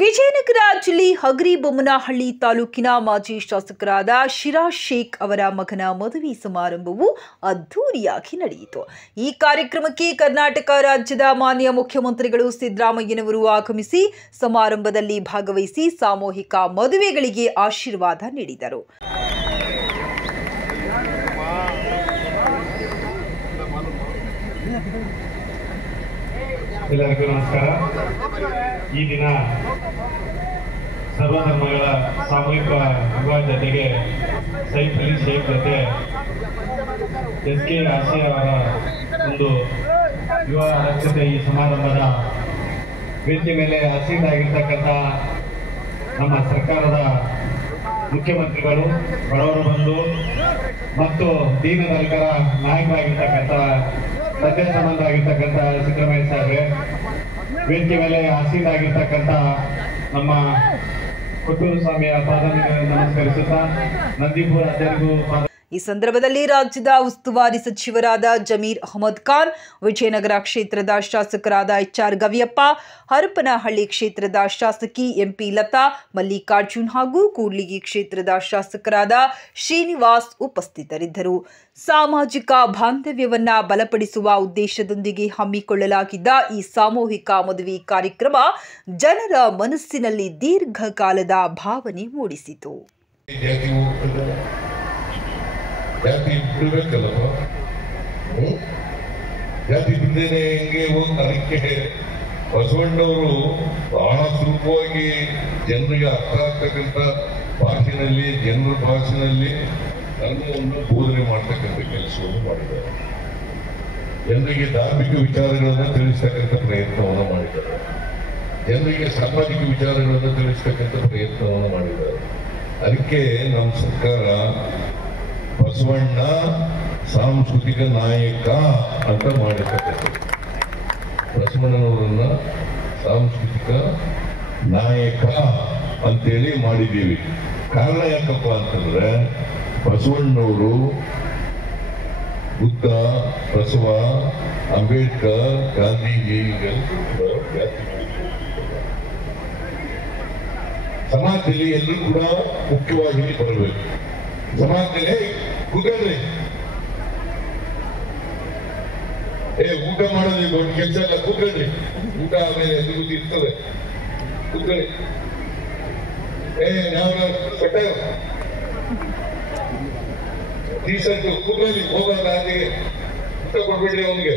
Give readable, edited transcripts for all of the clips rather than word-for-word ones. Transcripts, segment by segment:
ವಿಜಯನಗರ ಜಿಲ್ಲೆ ಹಗರಿಬೊಮ್ಮನಹಳ್ಳಿ ತಾಲೂಕಿನ ಮಾಜಿ ಶಾಸಕರಾದ ಶಿರಾಜ್ ಶೇಖ್ ಅವರ ಮಗನ ಮದುವೆ ಸಮಾರಂಭವು ಅದ್ದೂರಿಯಾಗಿ ನಡೆಯಿತು. ಈ ಕಾರ್ಯಕ್ರಮಕ್ಕೆ ಕರ್ನಾಟಕ ರಾಜ್ಯದ ಮಾನ್ಯ ಮುಖ್ಯಮಂತ್ರಿಗಳು ಸಿದ್ದರಾಮಯ್ಯನವರು ಆಗಮಿಸಿ ಸಮಾರಂಭದಲ್ಲಿ ಭಾಗವಹಿಸಿ ಸಾಮೂಹಿಕ ಮದುವೆಗಳಿಗೆ ಆಶೀರ್ವಾದ ನೀಡಿದರು. ಎಲ್ಲರಿಗೂ ನಮಸ್ಕಾರ. ಈ ದಿನ ಸರ್ವಧರ್ಮಗಳ ಸಾಮೂಹಿಕ ವಿವಾಹ ಜೊತೆಗೆ ಸೈಫ್ ಅಲಿ ಶೇಖ್ ಜೊತೆ SK ಆಸಿಯಾ ಅವರ ಒಂದು ವಿವಾಹ ಅಧ್ಯಕ್ಷತೆ ಈ ಸಮಾರಂಭದ ವೇದಿಕೆ ಮೇಲೆ ಆಸೀನರಾಗಿರ್ತಕ್ಕಂಥ ನಮ್ಮ ಸರ್ಕಾರದ ಮುಖ್ಯಮಂತ್ರಿಗಳು, ಬಡವರ ಬಂಧು ಮತ್ತು ದೀನದಲಿತರ ನಾಯಕರಾಗಿರ್ತಕ್ಕಂಥ ಮಧ್ಯ ಸಂಬಂಧರಾಗಿರ್ತಕ್ಕಂಥ ಸಿದ್ದರಾಮಯ್ಯ ಸಾಹೇಬ್ರೆ, ವೇದಿಕೆ ಮೇಲೆ ಆಸೀನರಾಗಿರ್ತಕ್ಕಂಥ ನಮ್ಮ ಕೊಟ್ಟೂರು ಸ್ವಾಮಿಯ ಪಾದಗಳಿಗೆ ನಮಸ್ಕರಿಸುತ್ತಾ ನಂದಿಪುರ ಅಧ್ಯಕ್ಷರಿಗೂ ಈ ಸಂದರ್ಭದಲ್ಲಿ ರಾಜ್ಯದ ಉಸ್ತುವಾರಿ ಸಚಿವರಾದ ಜಮೀರ್ ಅಹಮದ್ ಖಾನ್, ವಿಜಯನಗರ ಕ್ಷೇತ್ರದ ಶಾಸಕರಾದ HR ಗವಿಯಪ್ಪ, ಹರಪನಹಳ್ಳಿ ಕ್ಷೇತ್ರದ ಶಾಸಕಿ MP ಲತಾ, ಮಲ್ಲಿಕಾರ್ಜುನ್ ಹಾಗೂ ಕೂಡ್ಲಿಗಿ ಕ್ಷೇತ್ರದ ಶಾಸಕರಾದ ಶ್ರೀನಿವಾಸ್ ಉಪಸ್ಥಿತರಿದ್ದರು. ಸಾಮಾಜಿಕ ಬಾಂಧವ್ಯವನ್ನ ಬಲಪಡಿಸುವ ಉದ್ದೇಶದೊಂದಿಗೆ ಹಮ್ಮಿಕೊಳ್ಳಲಾಗಿದ್ದ ಈ ಸಾಮೂಹಿಕ ಮದುವೆ ಕಾರ್ಯಕ್ರಮ ಜನರ ಮನಸ್ಸಿನಲ್ಲಿ ದೀರ್ಘಕಾಲದ ಭಾವನೆ ಮೂಡಿಸಿತು. ಜಾತಿ ಬಿಡಬೇಕಲ್ಲಪ್ಪ, ಜಾತಿ ಬಿಡದೇನೆ ಹೆಂಗೆ ಹೋಗಿ ಅದಕ್ಕೆ ಬಸವಣ್ಣವರು ಬಹಳ ಸುಲಭವಾಗಿ ಜನರಿಗೆ ಅರ್ಥ ಆಗ್ತಕ್ಕಂಥ ಭಾಷೆನಲ್ಲಿ, ಜನರ ಭಾಷೆನಲ್ಲಿ ಧರ್ಮವನ್ನು ಬೋಧನೆ ಮಾಡ್ತಕ್ಕಂಥ ಕೆಲಸವನ್ನು ಮಾಡಿದ್ದಾರೆ. ಜನರಿಗೆ ಧಾರ್ಮಿಕ ವಿಚಾರಗಳನ್ನು ತಿಳಿಸ್ತಕ್ಕಂಥ ಪ್ರಯತ್ನವನ್ನು ಮಾಡಿದ್ದಾರೆ. ಜನರಿಗೆ ಸಾಮಾಜಿಕ ವಿಚಾರಗಳನ್ನು ತಿಳಿಸ್ತಕ್ಕಂಥ ಪ್ರಯತ್ನವನ್ನು ಮಾಡಿದ್ದಾರೆ. ಅದಕ್ಕೆ ನಮ್ಮ ಸರ್ಕಾರ ಬಸವಣ್ಣ ಸಾಂಸ್ಕೃತಿಕ ನಾಯಕ ಅಂತ ಮಾಡಿರ್ತಕ್ಕಂಥ ಬಸವಣ್ಣನವರನ್ನ ಸಾಂಸ್ಕೃತಿಕ ನಾಯಕ ಅಂತೇಳಿ ಮಾಡಿದ್ದೀವಿ. ಕಾರಣ ಯಾಕಪ್ಪ ಅಂತಂದ್ರೆ ಬಸವಣ್ಣನವರು ಬುದ್ಧ, ಬಸವ, ಅಂಬೇಡ್ಕರ್, ಗಾಂಧೀಜಿ ಸಮಾಜದಲ್ಲಿ ಎಲ್ಲರೂ ಕೂಡ ಮುಖ್ಯವಾಗಿ ಬರಬೇಕು. ಸಮಾಜದಲ್ಲಿ ಕೂತ್ಕೊಳ್ರಿ, ಊಟ ಮಾಡೋದು ದೊಡ್ಡ ಕೆಲಸ ಎಲ್ಲ, ಕೂತ್ಕೊಳ್ರಿ. ಊಟ ಆಮೇಲೆ ಎಲ್ರಿಗೂ ಇರ್ತದೆ, ಕೂತ್ಕೊಳ್ಳಿ. ನಾವು ಕೊಟ್ಟ ಟೀಸರ್ಟ್ ಕೂತ್ಕೊಳ್ಳಿ, ಹೋಗೋಣ ಹಾಗೆ ಊಟ ಕೊಡ್ಬೇಡ್ರಿ ಅವನಿಗೆ.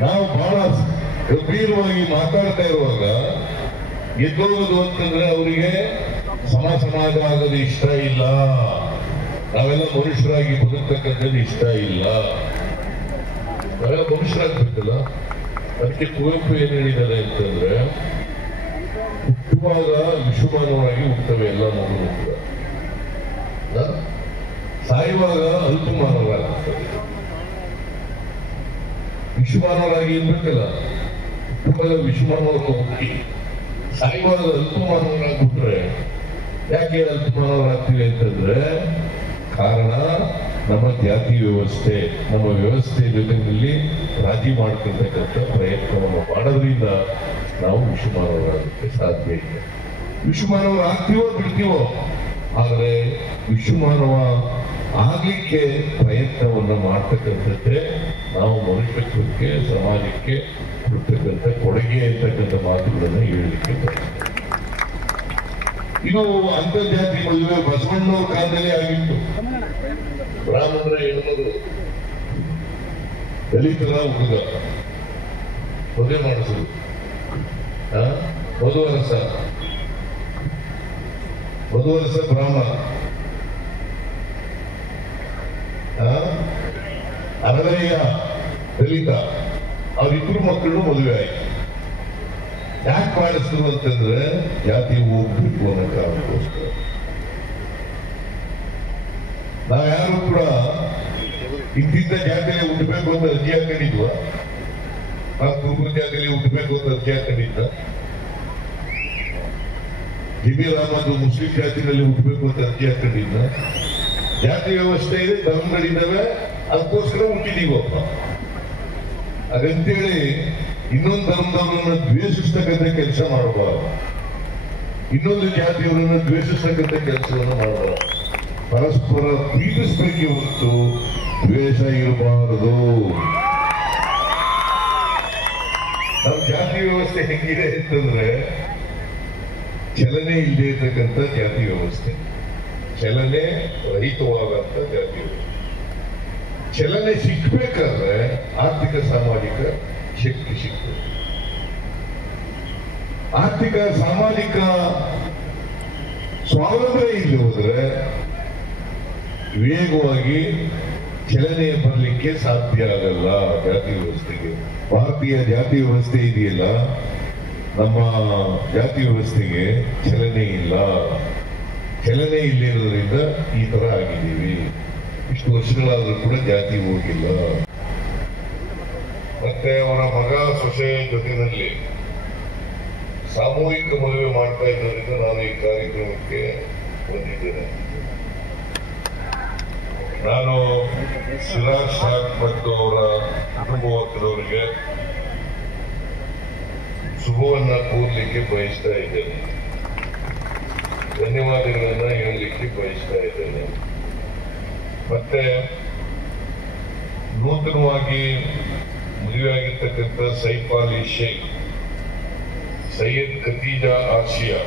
ನಾವು ಬಹಳ ಗಂಭೀರವಾಗಿ ಮಾತಾಡ್ತಾ ಇರುವಾಗ ಎದ್ದೋಗೋದು ಅಂತಂದ್ರೆ ಅವರಿಗೆ ಸಮಾಜ ಆಗೋದು ಇಷ್ಟ ಇಲ್ಲ. ನಾವೆಲ್ಲ ಮನುಷ್ಯರಾಗಿ ಬದುಕ್ತಕ್ಕಂಥದ್ದು ಇಷ್ಟ ಇಲ್ಲ. ನಾವೆಲ್ಲ ಮನುಷ್ಯರಾಗ್ಬೇಕಲ್ಲ. ಅದಕ್ಕೆ ಕುವೆಂಪು ಏನ್ ಹೇಳಿದ್ದಾರೆ ಅಂತಂದ್ರೆ, ಹುಟ್ಟುವಾಗ ವಿಶ್ವಮಾನವರಾಗಿ ಹುಟ್ಟುತ್ತವೆ ಎಲ್ಲ ಮಗುಗಳು ಕೂಡ, ಸಾಯುವಾಗ ಅಲ್ಪಮಾನವರಾಗ್ತದೆ. ವಿಶ್ವಮಾನವರಾಗಿ ಇರ್ಬೇಕಲ್ಲ, ಹುಟ್ಟುವಾಗ ವಿಶ್ವಮಾನವರಾಗಿ ಹುಟ್ಟಿ ಸಾಯುವಾಗ ಅಲ್ಪಮಾನವರಾಗಿ ಬಿಟ್ರೆ ಯಾಕೆ ಅಲ್ಪಮಾನವರಾಗ್ತೀವಿ ಅಂತಂದ್ರೆ, ಕಾರಣ ನಮ್ಮ ಜಾತಿ ವ್ಯವಸ್ಥೆ, ನಮ್ಮ ವ್ಯವಸ್ಥೆ ಜೊತೆಯಲ್ಲಿ ರಾಜಿ ಮಾಡ್ಕೊಳ್ತಕ್ಕಂಥ ಪ್ರಯತ್ನವನ್ನು ಮಾಡೋದ್ರಿಂದ ನಾವು ವಿಶ್ವಮಾನವರಾಗಕ್ಕೆ ಸಾಧ್ಯ ಇದೆ. ವಿಶ್ವಮಾನವರಾಗ್ತೀವೋ ಬಿಡ್ತೀವೋ, ಆದರೆ ವಿಶ್ವಮಾನವ ಆಗ್ಲಿಕ್ಕೆ ಪ್ರಯತ್ನವನ್ನು ಮಾಡ್ತಕ್ಕಂಥದ್ದೇ ನಾವು ಮನುಷ್ಯತ್ವಕ್ಕೆ, ಸಮಾಜಕ್ಕೆ ಕೊಡ್ತಕ್ಕಂಥ ಕೊಡುಗೆ ಅಂತಕ್ಕಂಥ ಮಾತುಗಳನ್ನು ಹೇಳಲಿಕ್ಕೆ. ಇದು ಅಂತರ್ಜಾತಿ ಮದುವೆ ಬಸವಣ್ಣವ್ರ ಕಾಲದಲ್ಲಿ ಆಗಿತ್ತು. ಬ್ರಾಹ್ಮಣರ ಹೆಣ್ಮಗಳು, ದಲಿತರ ಹುಡುಗ ಮದುವೆ ಮಾಡಿಸೋದು, ವಧುವರಸ ಬ್ರಾಹ್ಮಣ, ಅರವಯ್ಯ ದಲಿತ, ಅವರಿಬ್ಬರು ಮಕ್ಕಳು ಮದುವೆ ಆಯ್ತು. ಯಾಕೆ ಮಾಡಿಸಿದ್ರು ಅಂತಂದ್ರೆ ಜಾತಿ ಹೋಗ್ಬೇಕು ಅನ್ನೋ ಕಾರಣಕ್ಕೋಸ್ಕರ. ನಾವ್ಯಾರು ಕೂಡ ಇಂತಿಂತ ಜಾತಿಯಲ್ಲಿ ಹುಟ್ಟಬೇಕು ಅಂತ ಅರ್ಜಿ ಹಾಕೊಂಡಿದ್ವ? ನಾವು ಕುರುಬರ ಜಾತಿಯಲ್ಲಿ ಹುಟ್ಟಬೇಕು ಅಂತ ಅರ್ಜಿ ಹಾಕೊಂಡಿದ್ದ? ಜಮೀರ್ ಅಹಮದ್ ಮುಸ್ಲಿಂ ಜಾತಿನಲ್ಲಿ ಹುಟ್ಟಬೇಕು ಅಂತ ಅರ್ಜಿ ಹಾಕೊಂಡಿದ್ದ? ಜಾತಿ ವ್ಯವಸ್ಥೆ ಇದೆ, ಧರ್ಮಗಳಿದ್ದಾವೆ, ಅದಕ್ಕೋಸ್ಕರ ಹುಟ್ಟಿದೀವಪ್ಪ. ಹಾಗಂತೇಳಿ ಇನ್ನೊಂದು ಧರ್ಮದವರನ್ನು ದ್ವೇಷಿಸ್ತಕ್ಕಂಥ ಕೆಲಸ ಮಾಡಬಾರ್ದು, ಇನ್ನೊಂದು ಜಾತಿಯವರನ್ನು ದ್ವೇಷಿಸ್ತಕ್ಕಂಥ ಕೆಲಸವನ್ನು ಮಾಡಬಾರ್ದು. ಪರಸ್ಪರ ಪ್ರೀತಿಸಬೇಕೆ ಹೊರತು ದ್ವೇಷ ಇರಬಾರದು. ನಮ್ಮ ಜಾತಿ ವ್ಯವಸ್ಥೆ ಹೆಂಗಿದೆ ಅಂತಂದ್ರೆ ಚಲನೆ ಇಲ್ಲದೆ ಇರ್ತಕ್ಕಂಥ ಜಾತಿ ವ್ಯವಸ್ಥೆ, ಚಲನೆ ರಹಿತವಾದಂತ ಜಾತಿ ವ್ಯವಸ್ಥೆ. ಚಲನೆ ಸಿಕ್ಬೇಕಾದ್ರೆ ಆರ್ಥಿಕ ಸಾಮಾಜಿಕ ಶಕ್ತಿ ಸಿಕ್ತದೆ. ಆರ್ಥಿಕ ಸಾಮಾಜಿಕ ಸ್ವಾವಲಂಬನೆ ಇಲ್ಲಿ ಹೋದ್ರೆ ವೇಗವಾಗಿ ಚಲನೆ ಬರಲಿಕ್ಕೆ ಸಾಧ್ಯ ಆಗಲ್ಲ. ಜಾತಿ ವ್ಯವಸ್ಥೆಗೆ ಭಾರತೀಯ ಜಾತಿ ವ್ಯವಸ್ಥೆ ಇದೆಯಲ್ಲ, ನಮ್ಮ ಜಾತಿ ವ್ಯವಸ್ಥೆಗೆ ಚಲನೆ ಇಲ್ಲ. ಚಲನೆ ಇಲ್ಲಿರೋದ್ರಿಂದ ಈ ತರ ಆಗಿದ್ದೀವಿ. ಇಷ್ಟು ವರ್ಷಗಳಾದ್ರೂ ಕೂಡ ಜಾತಿ ಹೋಗಿಲ್ಲ. ಮತ್ತೆ ಅವರ ಮಗ ಸೊಸೆ ಜೊತೆಯಲ್ಲಿ ಸಾಮೂಹಿಕ ಮದುವೆ ಮಾಡ್ತಾ ಇದ್ದರಿಂದ ನಾನು ಈ ಕಾರ್ಯಕ್ರಮಕ್ಕೆ ಬಂದಿದ್ದೇನೆ. ನಾನು ಸಿರಾಜ್ ಸಾಬ್ ಮತ್ತು ಅವರ ಕುಟುಂಬವರ್ಗದವರಿಗೆ ಶುಭವನ್ನ ಕೋರ್ಲಿಕ್ಕೆ ಬಯಸ್ತಾ ಇದ್ದೇನೆ, ಧನ್ಯವಾದಗಳನ್ನ ಹೇಳಲಿಕ್ಕೆ ಬಯಸ್ತಾ ಇದ್ದೇನೆ. ಮತ್ತೆ ನೂತನವಾಗಿ ಮದುವೆಯಾಗಿರ್ತಕ್ಕಂಥ ಸೈಫ್ ಅಲಿ ಶೇಖ್, ಸೈಯದ್ ಖದೀಜಾ ಆಸಿಯಾ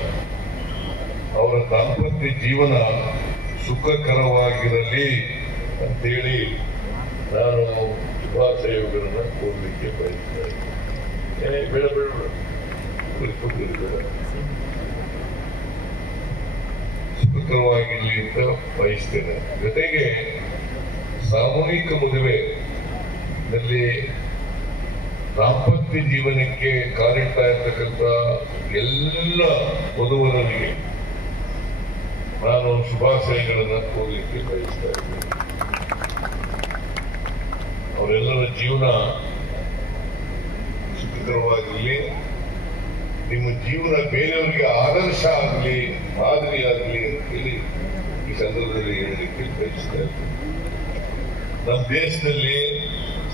ಅವರ ದಾಂಪತ್ಯ ಜೀವನ ಸುಖಕರವಾಗಿರಲಿ ಅಂತೇಳಿ ನಾನು ಶುಭಾಶಯಗಳನ್ನು ಕೋರಲಿಕ್ಕೆ ಬಯಸ್ತಾ ಇದ್ದೇನೆ. ಬೇಡ ಸುಖಕರವಾಗಿರಲಿ ಅಂತ ಬಯಸ್ತೇನೆ. ಜೊತೆಗೆ ಸಾಮೂಹಿಕ ಮದುವೆಯಲ್ಲಿ ದಾಂಪತ್ಯ ಜೀವನಕ್ಕೆ ಕಾಲಿಡ್ತಾ ಇರ್ತಕ್ಕಂಥ ಎಲ್ಲ ವಧುವರರಿಗೆ ನಾನು ಶುಭಾಶಯಗಳನ್ನು ಕೋರಲಿಕ್ಕೆ ಬಯಸ್ತಾ ಇದ್ದೇನೆ. ಅವರೆಲ್ಲರ ಜೀವನ ಸುಖಕರವಾಗಿರಲಿ, ನಿಮ್ಮ ಜೀವನ ಬೇರೆಯವರಿಗೆ ಆದರ್ಶ ಆಗಲಿ, ಮಾದರಿ ಆಗಲಿ ಅಂತೇಳಿ ಈ ಸಂದರ್ಭದಲ್ಲಿ ಹೇಳಲಿಕ್ಕೆ ಬಯಸ್ತಾ ಇದ್ದೇನೆ. ನಮ್ಮ ದೇಶದಲ್ಲಿ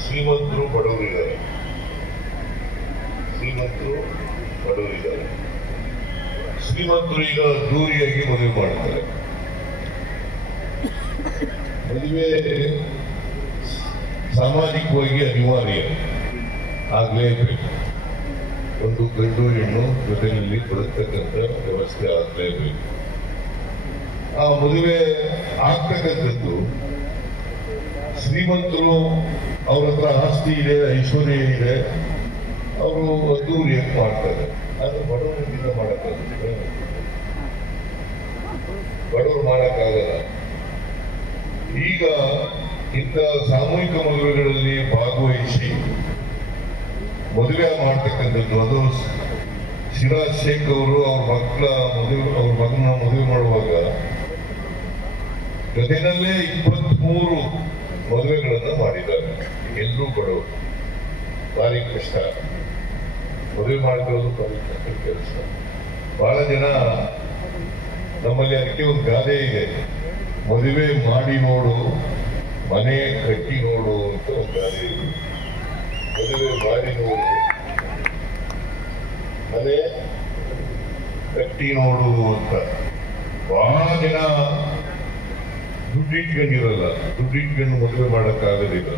ಶ್ರೀಮಂತರು ಬಡವರಿದ್ದಾರೆ, ಶ್ರೀಮಂತರು ಈಗ ದೂರಿಯಾಗಿ ಮದುವೆ ಮಾಡ್ತಾರೆ. ಮದುವೆ ಸಾಮಾಜಿಕವಾಗಿ ಅನಿವಾರ್ಯ ಆಗ್ಲೇಬೇಕು. ಒಂದು ಗಂಡು ಹೆಣ್ಣು ಜೊತೆಯಲ್ಲಿ ಬದುಕ್ತಕ್ಕಂಥ ವ್ಯವಸ್ಥೆ ಆಗ್ಲೇಬೇಕು. ಆ ಮದುವೆ ಆಗ್ತಕ್ಕಂಥದ್ದು ಶ್ರೀಮಂತರು, ಅವ್ರ ಹತ್ರ ಆಸ್ತಿ ಇದೆ, ಐಶ್ವರ್ಯ ಇದೆ, ಅವರು ಅದ್ದೂರಿಯಾಗಿ ಮಾಡ್ತಾರೆ. ಆದ್ರೆ ಬಡವರಿಂದ ಮಾಡಕ್ಕಾಗುತ್ತೆ, ಬಡವರು ಮಾಡಕ್ಕಾಗಲ್ಲ. ಈಗ ಇಂಥ ಸಾಮೂಹಿಕ ಮದುವೆಗಳಲ್ಲಿ ಭಾಗವಹಿಸಿ ಮದುವೆ ಮಾಡ್ತಕ್ಕಂಥದ್ದು, ಅದು ಸಿರಾಜ್ ಶೇಖ್ ಅವರು ಅವ್ರ ಮಗನ ಮದುವೆ ಮಾಡುವಾಗ ಜೊತೆನಲ್ಲೇ 23 ಮದುವೆಗಳನ್ನ ಮಾಡಿದ್ದಾರೆ. ಎಲ್ಲರೂ ಬಡವರು, ಭಾರಿ ಕಷ್ಟ. ಮದುವೆ ಮಾಡಿರೋದು ಭಾರಿ ಕಷ್ಟ ಕೆಲಸ. ಬಹಳ ಜನ ನಮ್ಮಲ್ಲಿ ಅದಕ್ಕೆ ಒಂದು ಗಾದೆ ಇದೆ, ಮದುವೆ ಮಾಡಿ ನೋಡು, ಮನೆ ಕಟ್ಟಿ ನೋಡು ಅಂತ ಒಂದು ಗಾದೆ ಇದೆ. ಮದುವೆ ಮಾಡಿ ನೋಡು, ಮನೆ ಕಟ್ಟಿ ನೋಡು ಅಂತ. ಬಹಳ ಜನ ದುಡ್ಡಿಟ್ಕೊಂಡಿರಲ್ಲ, ದುಡ್ಡಿಟ್ಕೊಂಡು ಮದುವೆ ಮಾಡಕ್ಕಾಗೋದಿಲ್ಲ.